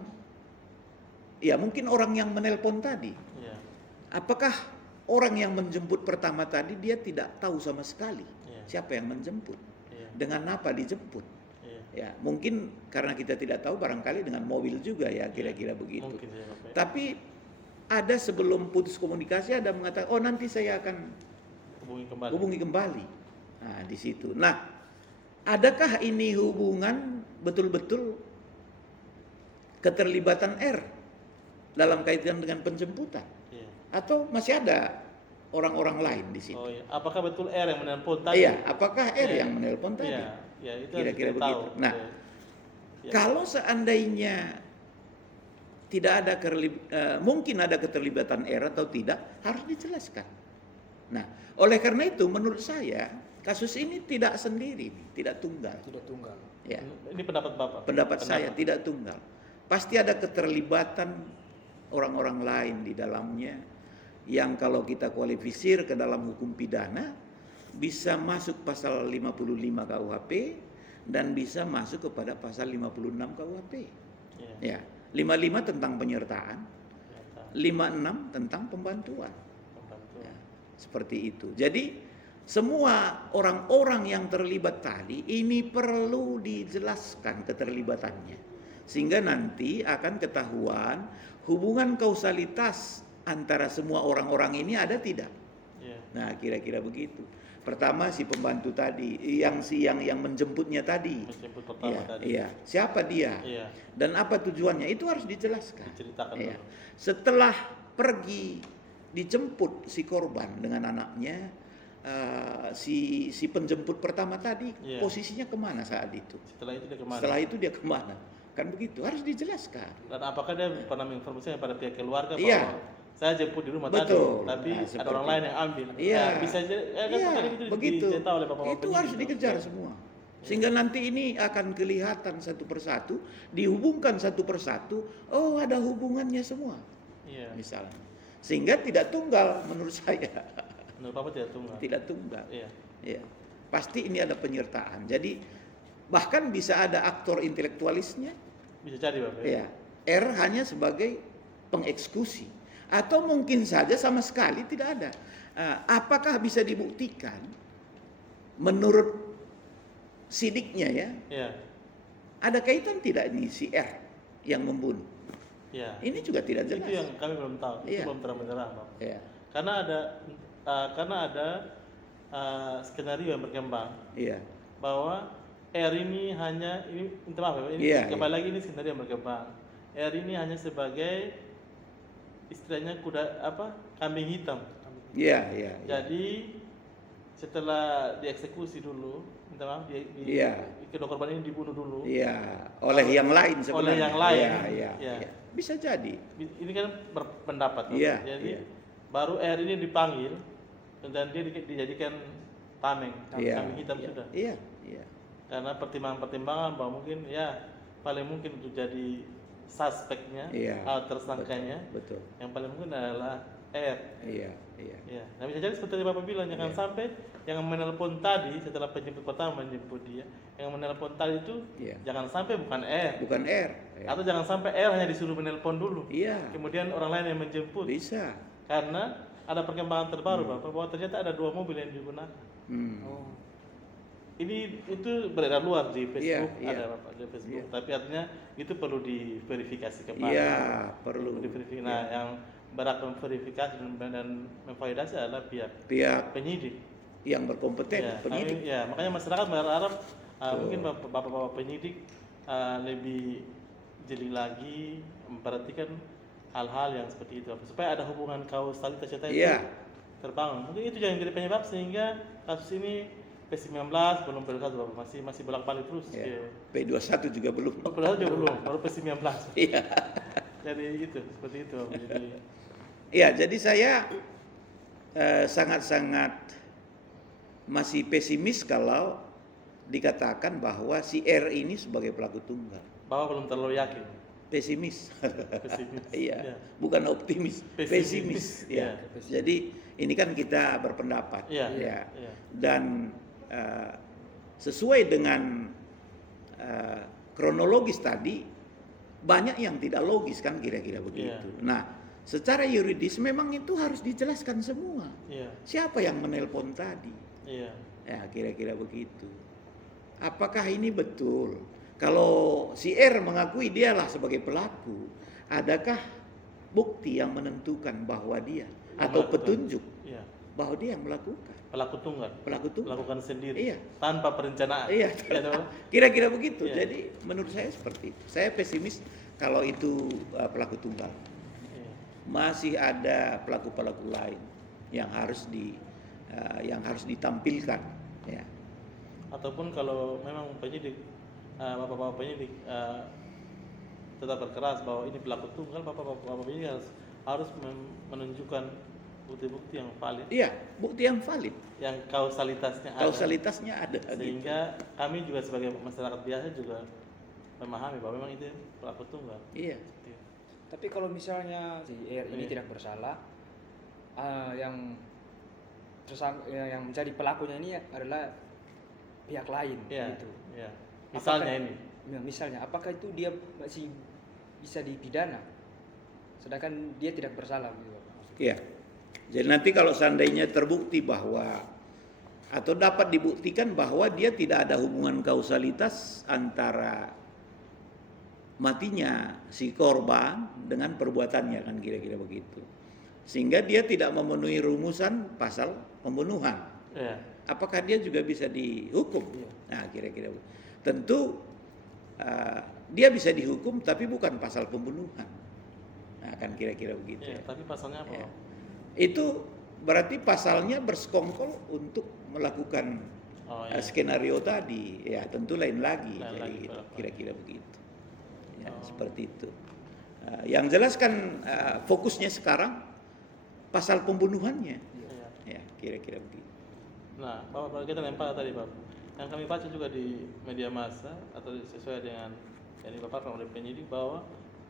ya mungkin orang yang menelpon tadi. Iya. Apakah orang yang menjemput pertama tadi dia tidak tahu sama sekali Iya. siapa yang menjemput, Iya. dengan apa dijemput? Iya. Ya mungkin karena kita tidak tahu, barangkali dengan mobil juga ya, kira-kira begitu. Mungkin ya, Bapak. Tapi ada sebelum putus komunikasi ada mengatakan, oh nanti saya akan hubungi kembali. Nah di situ. Nah, adakah ini hubungan betul-betul keterlibatan R dalam kaitan dengan penjemputan? Iya. Atau masih ada orang-orang lain di situ? Oh iya. Apakah betul R yang menelpon tadi? Iya, apakah R Iya. yang menelpon tadi? Iya. Ya, itu Kira-kira harus kita tahu. begitu. Nah, Ya. kalau seandainya tidak ada mungkin ada keterlibatan R atau tidak, harus dijelaskan. Nah, oleh karena itu menurut saya kasus ini tidak sendiri, tidak tunggal. Tidak tunggal. Ya. Ini pendapat Bapak. Pendapat saya tidak tunggal. Pasti ada keterlibatan orang-orang lain di dalamnya yang kalau kita kualifisir ke dalam hukum pidana bisa masuk pasal 55 KUHP dan bisa masuk kepada pasal 56 KUHP. Iya. Ya, 55 tentang penyertaan, Ya, 56 tentang pembantuan. membantu. Ya, seperti itu. Jadi semua orang-orang yang terlibat tadi ini perlu dijelaskan keterlibatannya. Sehingga nanti akan ketahuan hubungan kausalitas antara semua orang-orang ini ada tidak. Iya. Nah, kira-kira begitu. Pertama si pembantu tadi, yang menjemputnya tadi. Menjemput pertama Iya, tadi. iya. Siapa dia? Iya. Dan apa tujuannya? Itu harus dijelaskan. Diceritakan Iya. dulu. Setelah pergi dijemput si korban dengan anaknya, si penjemput pertama tadi Iya. posisinya kemana saat itu? Setelah itu dia kemana? Setelah itu dia kemana? Kan begitu, harus dijelaskan. Dan apakah dia pernah menginformasikan pada pihak keluarga Iya. bahwa saya jemput di rumah Betul. tadi, tapi Nah, ada seperti orang lain yang ambil. Iya. Nah, bisa jadi kan Iya, tadi itu begitu. dicerita oleh Bapak-bapak Itu penyidik harus itu. dikejar Iya. semua. Sehingga nanti ini akan kelihatan satu persatu, dihubungkan satu persatu, oh ada hubungannya semua. Iya. Misalnya. Sehingga tidak tunggal menurut saya. Menurut Bapak tidak tunggal. Tidak tunggal. Iya. Ya. Pasti ini ada penyertaan. Jadi bahkan bisa ada aktor intelektualisnya. Bisa jadi Bapak. Ya. R hanya sebagai pengeksekusi. Atau mungkin saja sama sekali tidak ada. Apakah bisa dibuktikan menurut sidiknya ya? Iya. Ada kaitan tidak ini si R yang membunuh? Iya. Ini juga tidak jelas. Itu yang kami belum tahu. Itu Iya. belum terang-benderang, Bapak. Ya. Karena ada skenario yang berkembang Iya. bahwa R ini hanya minta maaf ya, ini Iya, kembali lagi ini skenario yang berkembang. R ini hanya sebagai istilahnya kambing hitam. Iya, iya. Iya. Jadi setelah dieksekusi dulu, minta maaf, Iya. kedua korban ini dibunuh dulu. Iya, oleh yang lain sebenarnya. Oleh yang lain. Iya, iya, Iya. iya. Bisa jadi. Ini kan berpendapat. Bapak. Iya, Jadi iya. baru R ini dipanggil dan dia dijadikan tameng, Iya. kambing hitam Iya, sudah. Iya, iya. Karena pertimbangan-pertimbangan bahwa mungkin ya paling mungkin untuk jadi suspeknya Iya. atau tersangkanya Betul. yang paling mungkin adalah R. Iya, iya. Ya, nah bisa jadi seperti yang Bapak bilang, jangan Iya. sampai yang menelpon tadi setelah penjemput pertama menjemput dia, yang menelpon tadi itu Iya. jangan sampai bukan R, Bukan R. Iya. atau jangan sampai R hanya disuruh menelpon dulu, Iya. kemudian orang lain yang menjemput, Bisa. karena ada perkembangan terbaru Bapak bahwa ternyata ada 2 mobil yang digunakan. Hmm. Oh. Itu beredar luar di Facebook, Iya, iya. ada Bapak di Facebook, Iya. tapi artinya itu perlu diverifikasi kembali. Iya, perlu. Diverifikasi. Nah, yang berhak memverifikasi dan memvalidasi adalah pihak Pihak penyidik. yang berkompeten, Ya, penyidik. ya, makanya masyarakat berharap mungkin bapak-bapak penyidik lebih jeli lagi memperhatikan hal-hal yang seperti itu supaya ada hubungan kausalitas itu Iya. terbangun. Mungkin itu yang jadi penyebab sehingga kasus ini P19 belum P21 Bapak, masih bolak-balik terus. Ya. Ya. P21 juga belum. P21 juga belum, baru P19. Iya. Jadi itu seperti itu Bapak. Jadi Iya, jadi saya sangat-sangat masih pesimis kalau dikatakan bahwa si R ini sebagai pelaku tunggal. Bapak belum terlalu yakin. Pesimis. Pesimis. Iya, Ya. bukan optimis, pesimis. Ya. Pesimis. Jadi ini kan kita berpendapat. Iya. Ya. Iya. Dan sesuai dengan kronologis tadi banyak yang tidak logis kan kira-kira begitu. Iya. Nah, secara yuridis memang itu harus dijelaskan semua. Iya. Siapa yang menelpon tadi? Iya. Ya, kira-kira begitu. Apakah ini betul? Kalau si R mengakui dialah sebagai pelaku, adakah bukti yang menentukan bahwa dia atau Melakukan. petunjuk Iya. bahwa dia yang melakukan? Pelaku tunggal. Pelaku tunggal. Melakukan sendiri. Iya. Tanpa perencanaan. Iya. Ya, toh? Kira-kira begitu. Iya. Jadi menurut saya seperti itu. Saya pesimis kalau itu pelaku tunggal. Iya. Masih ada pelaku-pelaku lain yang harus ditampilkan. Ya. Ataupun kalau memang penyidik, bapak-bapak penyidik tetap berkeras bahwa ini pelaku tunggal, bapak-bapak penyidik harus menunjukkan bukti-bukti yang valid, Iya, bukti yang valid, yang kausalitasnya ada. kausalitasnya ada. Gitu. Sehingga kami juga sebagai masyarakat biasa juga memahami bahwa memang itu pelaku tunggal. Iya. Tapi kalau misalnya si R ini Iya. tidak bersalah, yang yang menjadi pelakunya ini adalah pihak lain, Iya. gitu. Iya. Misalnya Apakah- ini. Ya, misalnya, apakah itu dia masih bisa dipidana, sedangkan dia tidak bersalah, gitu, Pak? Iya. Jadi nanti kalau seandainya terbukti bahwa atau dapat dibuktikan bahwa dia tidak ada hubungan kausalitas antara matinya si korban dengan perbuatannya, kan kira-kira begitu. Sehingga dia tidak memenuhi rumusan pasal pembunuhan. Iya. Apakah dia juga bisa dihukum? Iya. Nah, kira-kira begitu. Tentu dia bisa dihukum tapi bukan pasal pembunuhan. Nah, kan kira-kira begitu. Iya, Ya. tapi pasalnya apa? Ya. Pak? Itu berarti pasalnya bersekongkol untuk melakukan Oh iya. skenario tadi. Ya, tentu lain lagi. Lain Jadi lagi, gitu. Pak. Kira-kira begitu. Ya, Oh. seperti itu. Yang jelas kan fokusnya sekarang pasal pembunuhannya. Iya. Ya, kira-kira begitu. Nah, Bapak kita lempar tadi, Bapak. Yang kami baca juga di media massa atau sesuai dengan yang dipaparkan oleh penyidik bahwa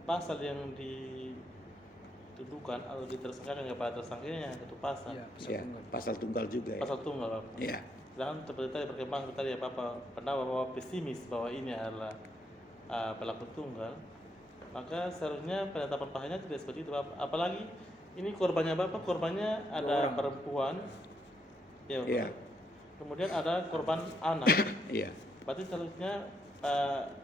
pasal yang dituduhkan atau ditersangkakan kepada tersangkanya satu pasal. Iya, pasal Ya, tunggal. pasal tunggal juga ya. Pasal tunggal, Bapak. Ya, Sedangkan seperti tadi perkembangan tadi ya Bapak pendapat bahwa pesimis bahwa ini adalah pelaku tunggal, maka seharusnya penetapan pahalnya tidak seperti itu, Bapak. Apalagi ini korbannya Bapak, korbannya ada orang. perempuan, ya Bapak. Iya. Kemudian ada korban anak. iya, Berarti seharusnya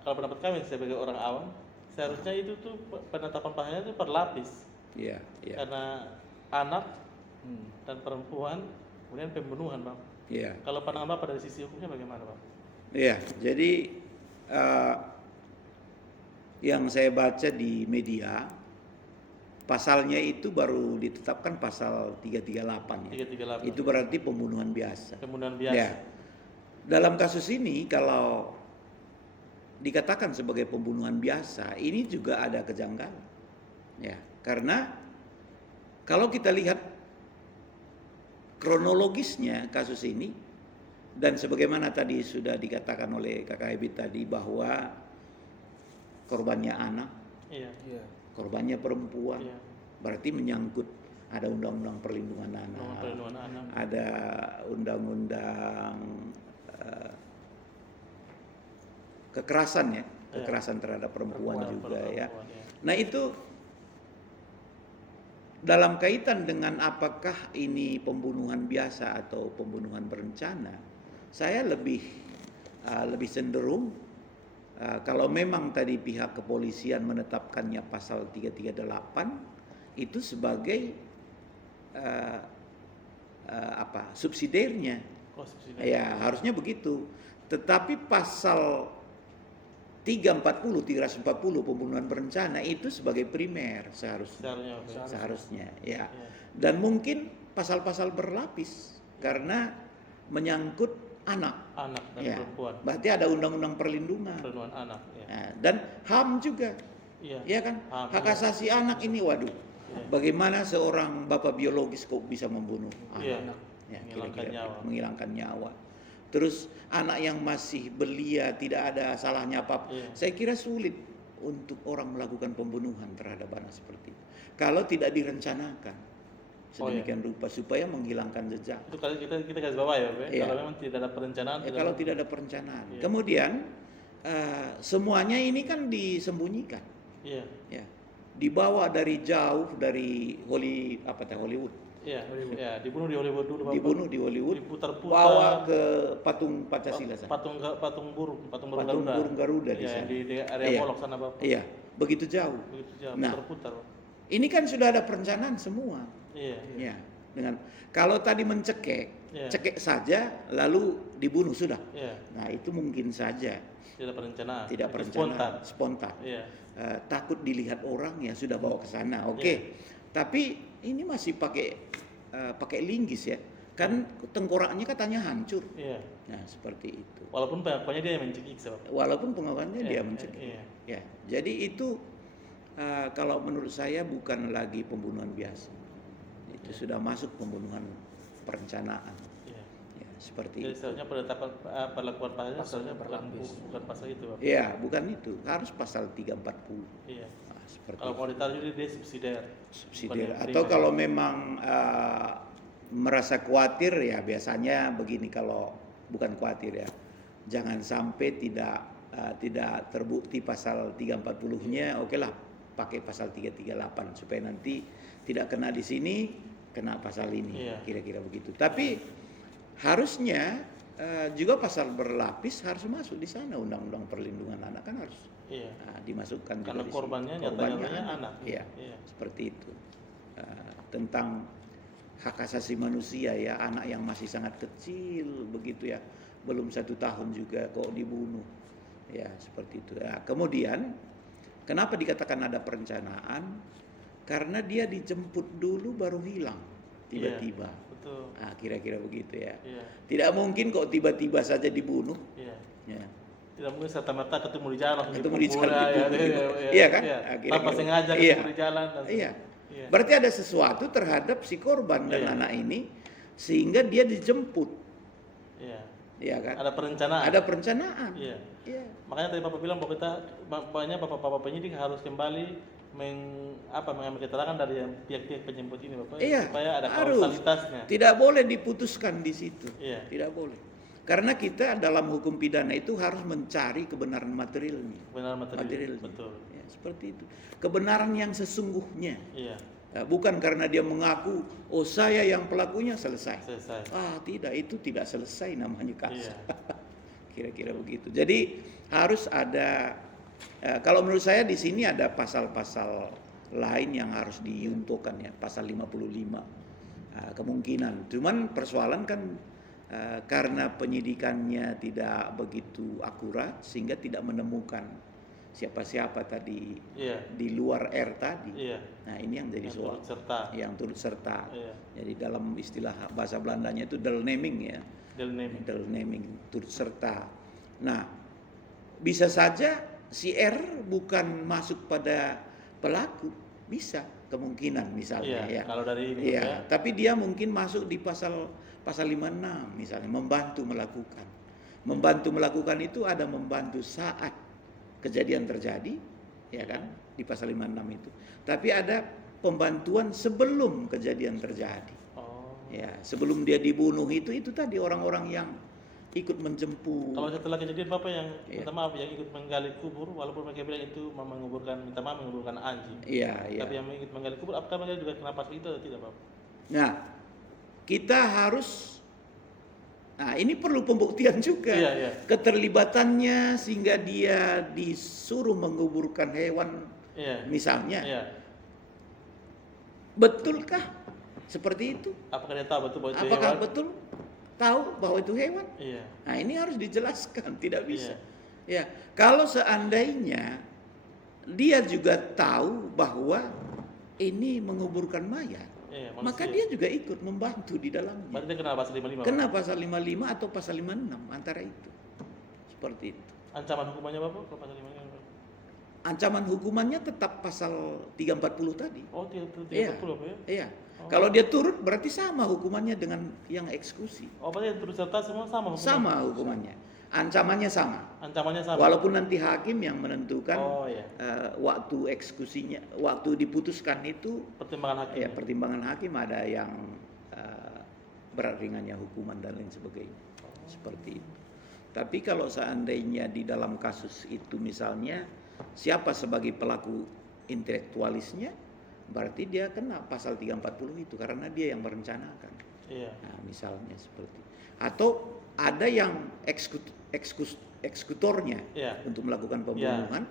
kalau pendapat kami sebagai orang awam, seharusnya itu tuh penetapan pahalnya itu berlapis. iya, iya, Karena anak Hmm. dan perempuan, kemudian pembunuhan, Bang. iya. Kalau pandangan Bapak dari sisi hukumnya bagaimana, Bang? Iya, jadi yang saya baca di media, pasalnya itu baru ditetapkan pasal 338 ya. 338. Itu berarti pembunuhan biasa. Pembunuhan biasa. Ya. Dalam kasus ini kalau dikatakan sebagai pembunuhan biasa, ini juga ada kejanggalan. Ya, karena kalau kita lihat kronologisnya kasus ini dan sebagaimana tadi sudah dikatakan oleh Kakak Ebit tadi bahwa korbannya anak, Iya. Iya. korbannya perempuan, Iya. berarti menyangkut ada undang-undang perlindungan Nomor anak, perlindungan anak. ada undang-undang kekerasan ya, kekerasan terhadap perempuan juga ya. Perempuan, ya. Nah itu dalam kaitan dengan apakah ini pembunuhan biasa atau pembunuhan berencana, saya lebih cenderung kalau memang tadi pihak kepolisian menetapkannya pasal 338 itu sebagai subsidiarnya. Oh, subsidi. Ya, harusnya begitu. Tetapi pasal 340 pembunuhan berencana itu sebagai primer seharusnya. Seharusnya, Bapak. Seharusnya, ya. Iya. Dan mungkin pasal-pasal berlapis karena menyangkut anak. Anak dan Ya. perempuan. Berarti ada undang-undang perlindungan. Perlindungan anak, ya. Nah, dan HAM juga. Iya. Ya kan? HAM, Hak iya. asasi anak ini waduh. Iya. Bagaimana seorang bapak biologis kok bisa membunuh Iya. anak? Ya, Menghilangkan kira-kira nyawa. gitu, menghilangkan nyawa. Terus anak yang masih belia tidak ada salahnya apa. Iya. Saya kira sulit untuk orang melakukan pembunuhan terhadap anak seperti itu. Kalau tidak direncanakan sedemikian rupa supaya menghilangkan jejak. Itu kalau kita garis bawah ya, Bapak. Iya. Kalau memang tidak ada perencanaan, Kalau tidak ada perencanaan. Iya. Kemudian semuanya ini kan disembunyikan. Iya. Ya. Dibawa dari jauh dari Hollywood. Iya. Iya, dibunuh di Hollywood dulu, Bapak. Dibunuh di Hollywood. Diputar-putar. Bawa ke patung Pancasila sana. patung burung Patung Garuda. burung Garuda di Iya, sana. di area Iya. Molok sana, Bapak. Iya, begitu jauh. Begitu jauh, Nah. putar-putar, Bapak. Ini kan sudah ada perencanaan semua. Iya. Ya, dengan kalau tadi mencekek, Iya. cekek saja lalu dibunuh sudah. Iya. Nah, itu mungkin saja Tidak perencanaan. tidak Itu perencanaan, spontan. Iya. Takut dilihat orang ya sudah bawa ke sana. Oke. Iya. Tapi ini masih pakai linggis ya. Kan tengkoraknya katanya hancur. Iya. Nah, seperti itu. Walaupun pengakuannya dia yang mencekik, Bapak. Walaupun pengakuannya dia Iya, mencekik. iya. Ya, jadi itu kalau menurut saya bukan lagi pembunuhan biasa. itu sudah masuk pembunuhan perencanaan. Iya. Ya, seperti Jadi itu. seharusnya penetapan perlakuan pasalnya Pasal seharusnya berlapis. bukan pasal itu, Bapak. Iya, bukan itu. Harus pasal 340. Iya. Nah, seperti Kalau mau ditaruh jadi dia subsidiar. subsidiar. Bukan yang Atau primer. kalau memang merasa khawatir, ya biasanya begini, kalau bukan khawatir ya, jangan sampai tidak terbukti pasal 340-nya, oke lah pakai pasal 338 supaya nanti tidak kena di sini, kena pasal ini. Iya. Kira-kira begitu. Tapi harusnya juga pasal berlapis harus masuk di sana. Undang-undang perlindungan anak kan harus Iya. dimasukkan juga Karena di sini. korbannya Korbannya nyata-nyatanya anak. Iya, Iya. seperti itu. Tentang hak asasi manusia ya, anak yang masih sangat kecil begitu ya, belum 1 tahun juga kok dibunuh, ya seperti itu. Ya, kemudian kenapa dikatakan ada perencanaan? Karena dia dijemput dulu baru hilang tiba-tiba. Iya, betul. Nah, kira-kira begitu ya. Iya. Tidak mungkin kok tiba-tiba saja dibunuh. Iya. Ya. Tidak mungkin serta-merta ketemu di jalan langsung Ketemu di dipukul, jalan, ya, dipukul. iya, Iya kan? Iya. Akhirnya Tanpa gitu. sengaja Iya. ketemu di jalan. langsung. Iya. Iya. Berarti ada sesuatu terhadap si korban dan Iya. anak ini sehingga dia dijemput, Iya. ya kan? Ada perencanaan. Ada perencanaan. Iya. Iya. Makanya tadi Bapak bilang bahwa kita banyak bapak-bapak penyidik harus kembali mengambil keterangan dari yang pihak-pihak penjemput ini, Bapak, Iya, supaya ada harus. kausalitasnya. Tidak boleh diputuskan di situ. Iya. Tidak boleh. Karena kita dalam hukum pidana itu harus mencari kebenaran materialnya. Benar material. Materialnya. Betul. Ya, seperti itu. Kebenaran yang sesungguhnya. Iya. Ya, bukan karena dia mengaku, oh saya yang pelakunya, selesai. Selesai. Tidak, itu tidak selesai namanya kasus. Iya. Kira-kira begitu. Jadi harus ada, kalau menurut saya di sini ada pasal-pasal lain yang harus diyuntukkan ya, pasal 55 kemungkinan. Cuman persoalan kan karena penyidikannya tidak begitu akurat sehingga tidak menemukan siapa-siapa tadi Iya. di luar R tadi. Iya. Nah ini yang jadi Yang soal. turut serta. Yang turut serta. Iya. Jadi dalam istilah bahasa Belandanya itu deelneming ya. Del naming. Deelneming, turut serta. Nah, bisa saja si R bukan masuk pada pelaku, bisa kemungkinan misalnya Iya. ya. Kalau dari ini Iya, ya. tapi dia mungkin masuk di pasal 56 misalnya, membantu melakukan. Membantu melakukan itu ada membantu saat kejadian terjadi, ya kan? Di pasal 56 itu. Tapi ada pembantuan sebelum kejadian terjadi. Oh. Ya, sebelum dia dibunuh itu tadi orang-orang yang ikut menjemput. Kalau setelah kejadian Bapak yang Iya. minta maaf yang ikut menggali kubur, walaupun mereka bilang itu minta maaf menguburkan anjing. Iya, iya. Tapi yang ikut menggali kubur, apakah mereka juga kena pasal itu atau tidak, Bapak? Nah, kita harus, nah ini perlu pembuktian juga. Iya, iya. Keterlibatannya sehingga dia disuruh menguburkan hewan Iya. misalnya. Iya. Betulkah seperti itu? Apakah dia tahu betul bahwa itu Apakah hewan? betul tahu bahwa itu hewan? Iya. Nah ini harus dijelaskan, tidak bisa. Ya, kalau seandainya dia juga tahu bahwa ini menguburkan mayat, Iya, maka manusia. dia juga ikut membantu di dalamnya. Berarti dia kena pasal 55. Kena Pak? pasal 55 atau pasal 56 antara itu. Seperti itu. Ancaman hukumannya Bapak kalau pasal 55? Bapak? Ancaman hukumannya tetap pasal 340 tadi. Oh, 340 Iya. Bapak ya? Iya. Oh. Kalau dia turut berarti sama hukumannya dengan yang eksekusi. Oh, berarti yang turut serta semua sama hukumannya? Sama hukumannya. Ancamannya sama. Ancamannya sama. Walaupun nanti hakim yang menentukan Oh, iya. waktu eksekusinya, waktu diputuskan itu Pertimbangan hakim. ya pertimbangan hakim ada yang berat ringannya hukuman dan lain sebagainya. Seperti itu. Tapi kalau seandainya di dalam kasus itu misalnya siapa sebagai pelaku intelektualisnya, berarti dia kena pasal 340 itu karena dia yang merencanakan. Iya. Nah, misalnya seperti atau ada yang eksekutornya Iya. untuk melakukan pembunuhan.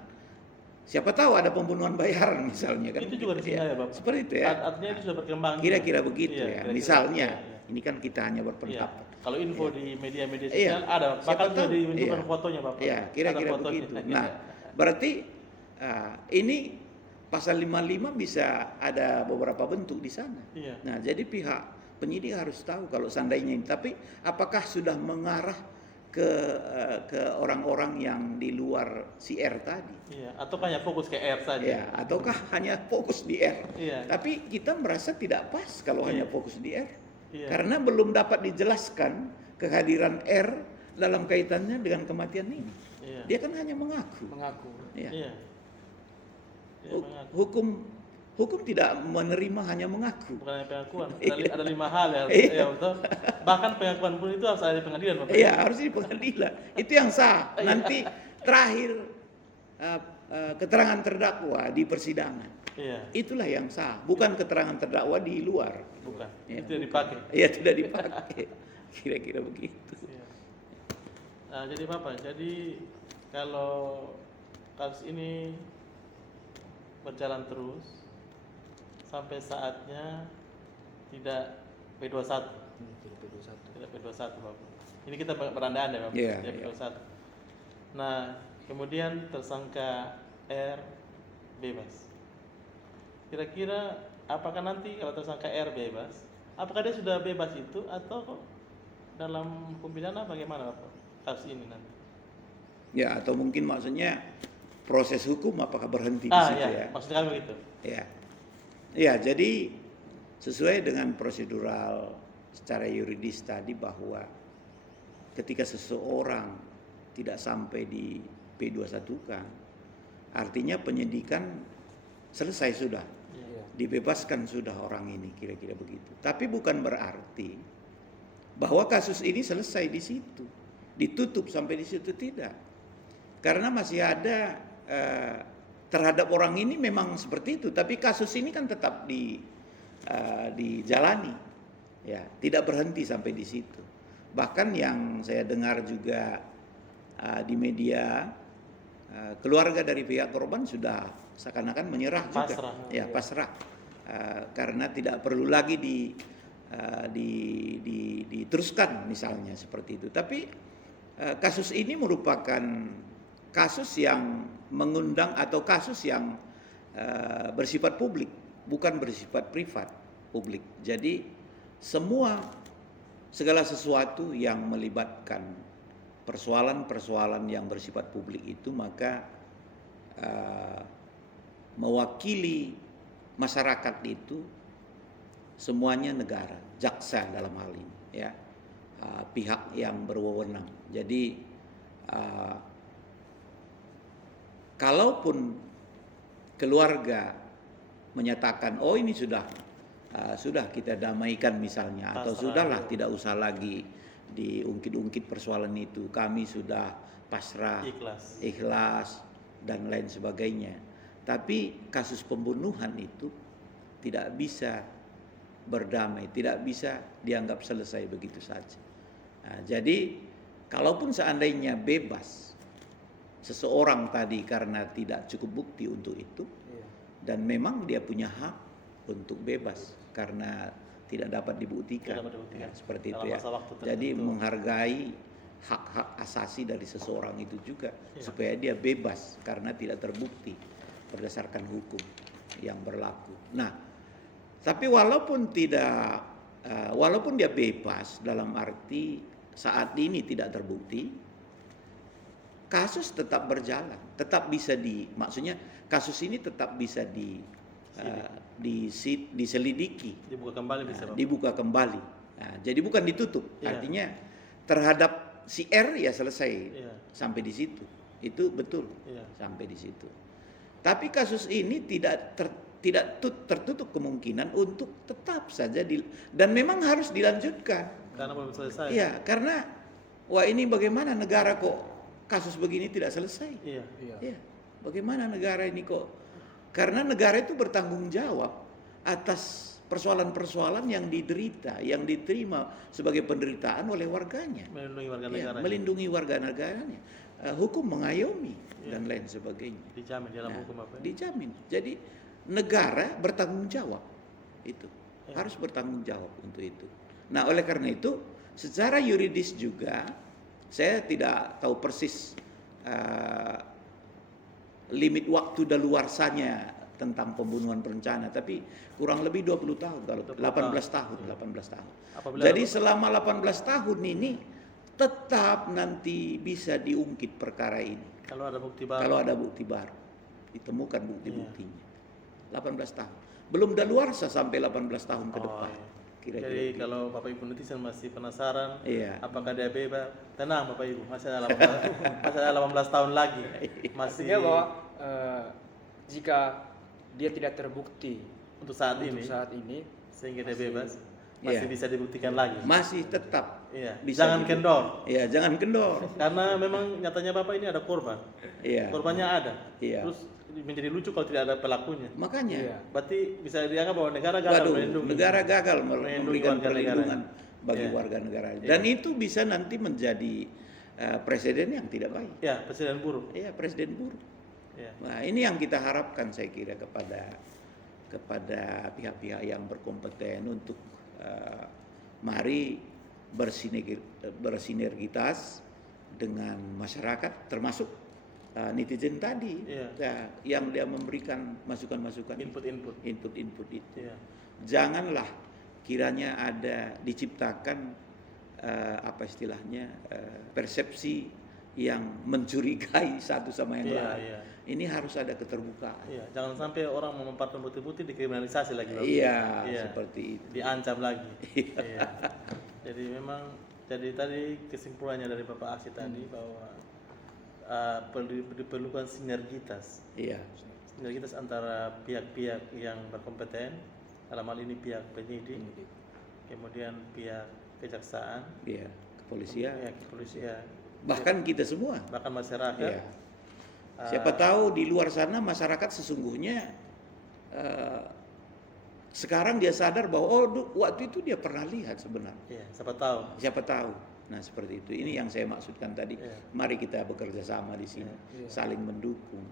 Siapa tahu ada pembunuhan bayaran misalnya kan. Itu juga begitu di sini ya, Bapak. Seperti itu ya. Artinya itu sudah berkembang. Kira-kira begitu Iya, ya. kira-kira. Misalnya, Iya, iya. ini kan kita hanya Iya. berpendapat. Kalau info Iya. di media-media Iya. sosial ada, Siapa bahkan sudah tahu. ditunjukkan Iya. fotonya Bapak. Iya, kira-kira Ada fotonya. begitu. Nah, berarti ini pasal 55 bisa ada beberapa bentuk di sana. Iya. Nah, jadi pihak penyidik harus tahu kalau seandainya ini. Tapi apakah sudah mengarah ke orang-orang yang di luar si R tadi. Iya, atau hanya fokus ke R saja. Ya, ataukah hanya fokus di R. Iya. Tapi kita merasa tidak pas kalau hanya fokus di R. Iya. Karena belum dapat dijelaskan kehadiran R dalam kaitannya dengan kematian ini. Iya. Dia kan hanya mengaku. Ya. Iya. Iya, mengaku. Hukum tidak menerima hanya mengaku. Bukan hanya pengakuan, ada 5 hal ya. Iya. Ya, betul. Bahkan pengakuan pun itu harus ada di pengadilan, Bapak. Iya, harus di pengadilan. Itu yang sah. Nanti terakhir keterangan terdakwa di persidangan. Iya. Itulah yang sah, bukan keterangan terdakwa di luar. Bukan. Ya, Itu yang dipakai. Iya, tidak dipakai. Kira-kira begitu. Iya. Nah, jadi Bapak, jadi kalau kasus ini berjalan terus sampai saatnya tidak P21. Tidak P21, Bapak. Ini kita berandai-andai, Bapak. Iya, Tidak iya. P21. Nah, kemudian tersangka R bebas. Kira-kira apakah nanti kalau tersangka R bebas, apakah dia sudah bebas itu atau dalam hukum pidana bagaimana, Bapak? Kasus ini nanti. Ya, atau mungkin maksudnya proses hukum apakah berhenti di situ Iya, ya? maksud kami begitu. Ya. Ya, jadi sesuai dengan prosedural secara yuridis tadi bahwa ketika seseorang tidak sampai di P21 kan, artinya penyidikan selesai sudah, Iya. dibebaskan sudah orang ini, kira-kira begitu. Tapi bukan berarti bahwa kasus ini selesai di situ, ditutup sampai di situ, tidak. Karena masih ada terhadap orang ini memang seperti itu, tapi kasus ini kan tetap dijalani, ya, tidak berhenti sampai di situ. Bahkan yang saya dengar juga di media, keluarga dari pihak korban sudah seakan-akan menyerah juga, Pasrah. ya pasrah, karena tidak perlu lagi diteruskan misalnya seperti itu. Tapi kasus ini merupakan kasus yang mengundang atau kasus yang bersifat publik, bukan bersifat privat, publik. Jadi segala sesuatu yang melibatkan persoalan-persoalan yang bersifat publik itu maka mewakili masyarakat itu semuanya negara, jaksa dalam hal ini, ya, pihak yang berwenang. Jadi kalaupun keluarga menyatakan, oh ini sudah kita damaikan misalnya, atau sudahlah tidak usah lagi diungkit-ungkit persoalan itu, kami sudah pasrah, ikhlas dan lain sebagainya. Tapi kasus pembunuhan itu tidak bisa berdamai, tidak bisa dianggap selesai begitu saja. Nah, jadi kalaupun seandainya bebas seseorang tadi karena tidak cukup bukti untuk itu, dan memang dia punya hak untuk bebas karena tidak dapat dibuktikan, ya, seperti itu ya. Jadi menghargai hak-hak asasi dari seseorang itu juga, supaya dia bebas karena tidak terbukti berdasarkan hukum yang berlaku. Nah, tapi walaupun dia bebas dalam arti saat ini tidak terbukti, kasus tetap berjalan, tetap bisa maksudnya kasus ini tetap bisa diselidiki, dibuka kembali bisa, Bapak. dibuka kembali. Nah, jadi bukan ditutup, artinya terhadap si R ya selesai, sampai di situ, itu betul, sampai di situ. Tapi kasus ini tidak tertutup kemungkinan untuk tetap saja dan memang harus dilanjutkan. Karena belum selesai. Iya, karena wah ini bagaimana negara kok kasus begini tidak selesai? Iya. Ya, bagaimana negara ini kok? Karena negara itu bertanggung jawab atas persoalan-persoalan yang diderita, yang diterima sebagai penderitaan oleh warganya. Melindungi warga negara. Ya, melindungi warga negaranya. Hukum mengayomi dan lain sebagainya. Dijamin dalam hukum apa? Dijamin. Jadi negara bertanggung jawab itu, harus bertanggung jawab untuk itu. Nah, oleh karena itu, secara yuridis juga saya tidak tahu persis limit waktu daluarsanya tentang pembunuhan berencana, tapi kurang lebih 20 tahun, kalau 18 tahun. Apabila Jadi selama 18 tahun ini tetap nanti bisa diungkit perkara ini. Kalau ada bukti baru. Kalau ada bukti baru, ditemukan bukti-buktinya. Iya. 18 tahun. Belum daluarsa sampai 18 tahun ke depan. Iya. Kira-kira Jadi gitu. kalau Bapak Ibu netizen masih penasaran, Iya. apakah dia bebas? Tenang Bapak Ibu, masih ada 18 tahun lagi. Masih Artinya bahwa jika dia tidak terbukti untuk saat untuk ini, saat ini, sehingga dia bebas, masih Iya. bisa dibuktikan lagi. Masih tetap Iya. bisa Jangan dibuktikan. kendor, Iya, jangan kendor. karena memang nyatanya Bapak ini ada korban. Iya. Korbannya ada. Iya. Terus menjadi lucu kalau tidak ada pelakunya. Makanya, Iya. Berarti bisa dianggap bahwa negara gagal waduh, melindungi. negara gagal Melindungi memberikan warga perlindungan negaranya. bagi Iya. warga negara. Iya. Dan itu bisa nanti menjadi presiden yang tidak baik. Ya, presiden buruk. Iya, presiden buruk. Ya. Nah, ini yang kita harapkan saya kira kepada pihak-pihak yang berkompeten untuk mari bersinergitas dengan masyarakat, termasuk netizen tadi, Iya. ya, yang dia memberikan masukan-masukan, Input-input. input itu. Iya. Janganlah kiranya ada diciptakan apa istilahnya persepsi yang mencurigai satu sama yang Iya, lain. iya. Ini harus ada keterbukaan. Iya, jangan sampai orang memaparkan bukti-bukti dikriminalisasi lagi. Bapak. Iya, Iya. seperti itu. Diancam lagi. Iya. Jadi memang tadi kesimpulannya dari Bapak Aksi tadi bahwa diperlukan sinergitas. Iya, Sinergitas antara pihak-pihak yang berkompeten, dalam hal ini pihak penyidik, kemudian pihak kejaksaan, iya, kepolisian, pihak kepolisian, bahkan kita semua. bahkan masyarakat. Iya. Siapa tahu di luar sana masyarakat sesungguhnya sekarang dia sadar bahwa waktu itu dia pernah lihat sebenarnya. Iya, siapa tahu. Siapa tahu. Nah, seperti itu. Ini yang saya maksudkan tadi. Iya. Mari kita bekerja sama di sini, Iya. saling mendukung.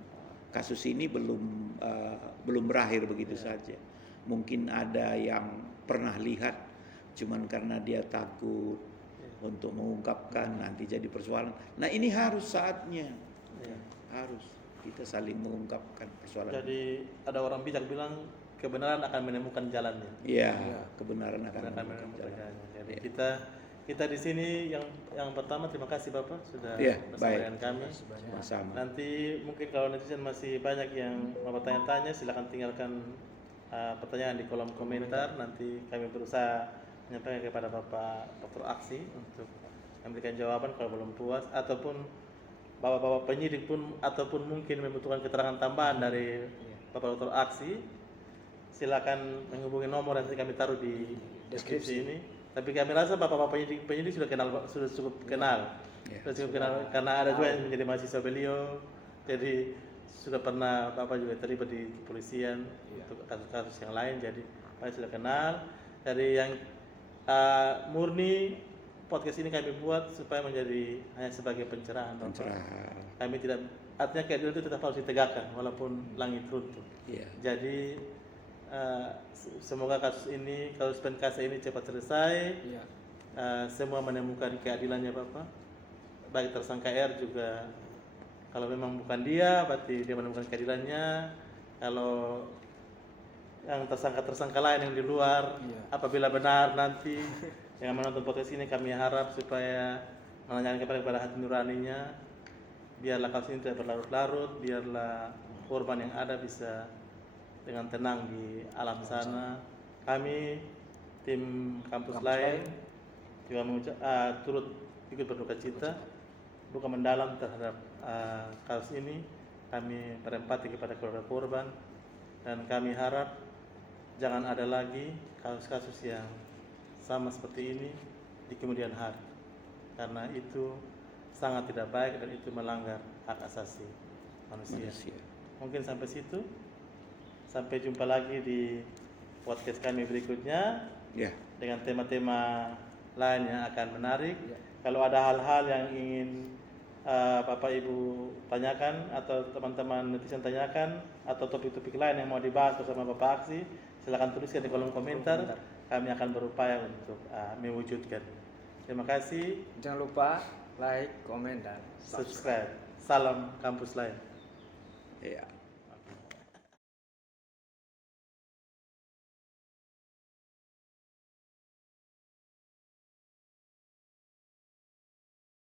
Kasus ini belum berakhir begitu saja. Mungkin ada yang pernah lihat, cuman karena dia takut untuk mengungkapkan nanti jadi persoalan. Nah, ini harus saatnya. Iya. Harus kita saling mengungkapkan persoalan. Jadi ada orang bijak bilang kebenaran akan menemukan jalannya. Iya, kebenaran akan Akan menemukan menemukan jalan. jalannya. Jadi Iya. kita di sini yang pertama terima kasih Bapak sudah Iya, bersama baik. dengan kami. Sama-sama. Nanti mungkin kalau netizen masih banyak yang mau bertanya-tanya, silakan tinggalkan pertanyaan di kolom komentar. Nanti kami berusaha menyampaikan kepada Bapak Dr. Aksi untuk memberikan jawaban kalau belum puas, ataupun bapak-bapak penyidik pun ataupun mungkin membutuhkan keterangan tambahan dari Bapak Dr. Aksi, silakan menghubungi nomor yang nanti kami taruh di deskripsi ini. Tapi kami rasa bapak-bapak penyidik sudah cukup kenal. Ya. Sudah cukup kenal karena ada juga yang menjadi mahasiswa beliau. Jadi sudah pernah Bapak juga terlibat di kepolisian untuk kasus-kasus yang lain. Jadi Bapak sudah kenal. Dari yang murni podcast ini kami buat supaya menjadi hanya sebagai pencerahan. Bapak. Pencerahan. Kami tidak, artinya keadilan itu tetap harus ditegakkan walaupun langit runtuh. Iya. Jadi semoga kasus Penkasa ini cepat selesai. Iya. Semua menemukan keadilannya Bapak. Baik tersangka R juga, kalau memang bukan dia berarti dia menemukan keadilannya. Kalau yang tersangka lain yang di luar, Iya. apabila benar nanti yang menonton podcast ini, kami harap supaya menanyakan kepada hati nuraninya, biarlah kasus ini tidak berlarut-larut, biarlah korban yang ada bisa dengan tenang di alam sana. Kami tim kampus lain juga turut ikut berduka cita, duka mendalam terhadap kasus ini. Kami berempati kepada keluarga korban dan kami harap jangan ada lagi kasus-kasus yang sama seperti ini di kemudian hari, karena itu sangat tidak baik dan itu melanggar hak asasi manusia. Mungkin sampai situ. Sampai jumpa lagi di podcast kami berikutnya Ya. dengan tema-tema lain yang akan menarik. Ya. Kalau ada hal-hal yang ingin Bapak Ibu tanyakan atau teman-teman netizen tanyakan atau topik-topik lain yang mau dibahas bersama Bapak Aksi, silakan tuliskan di kolom komentar. Kami akan berupaya untuk mewujudkan. Terima kasih. Jangan lupa like, komen, dan Subscribe. Salam kampus lain. Ya.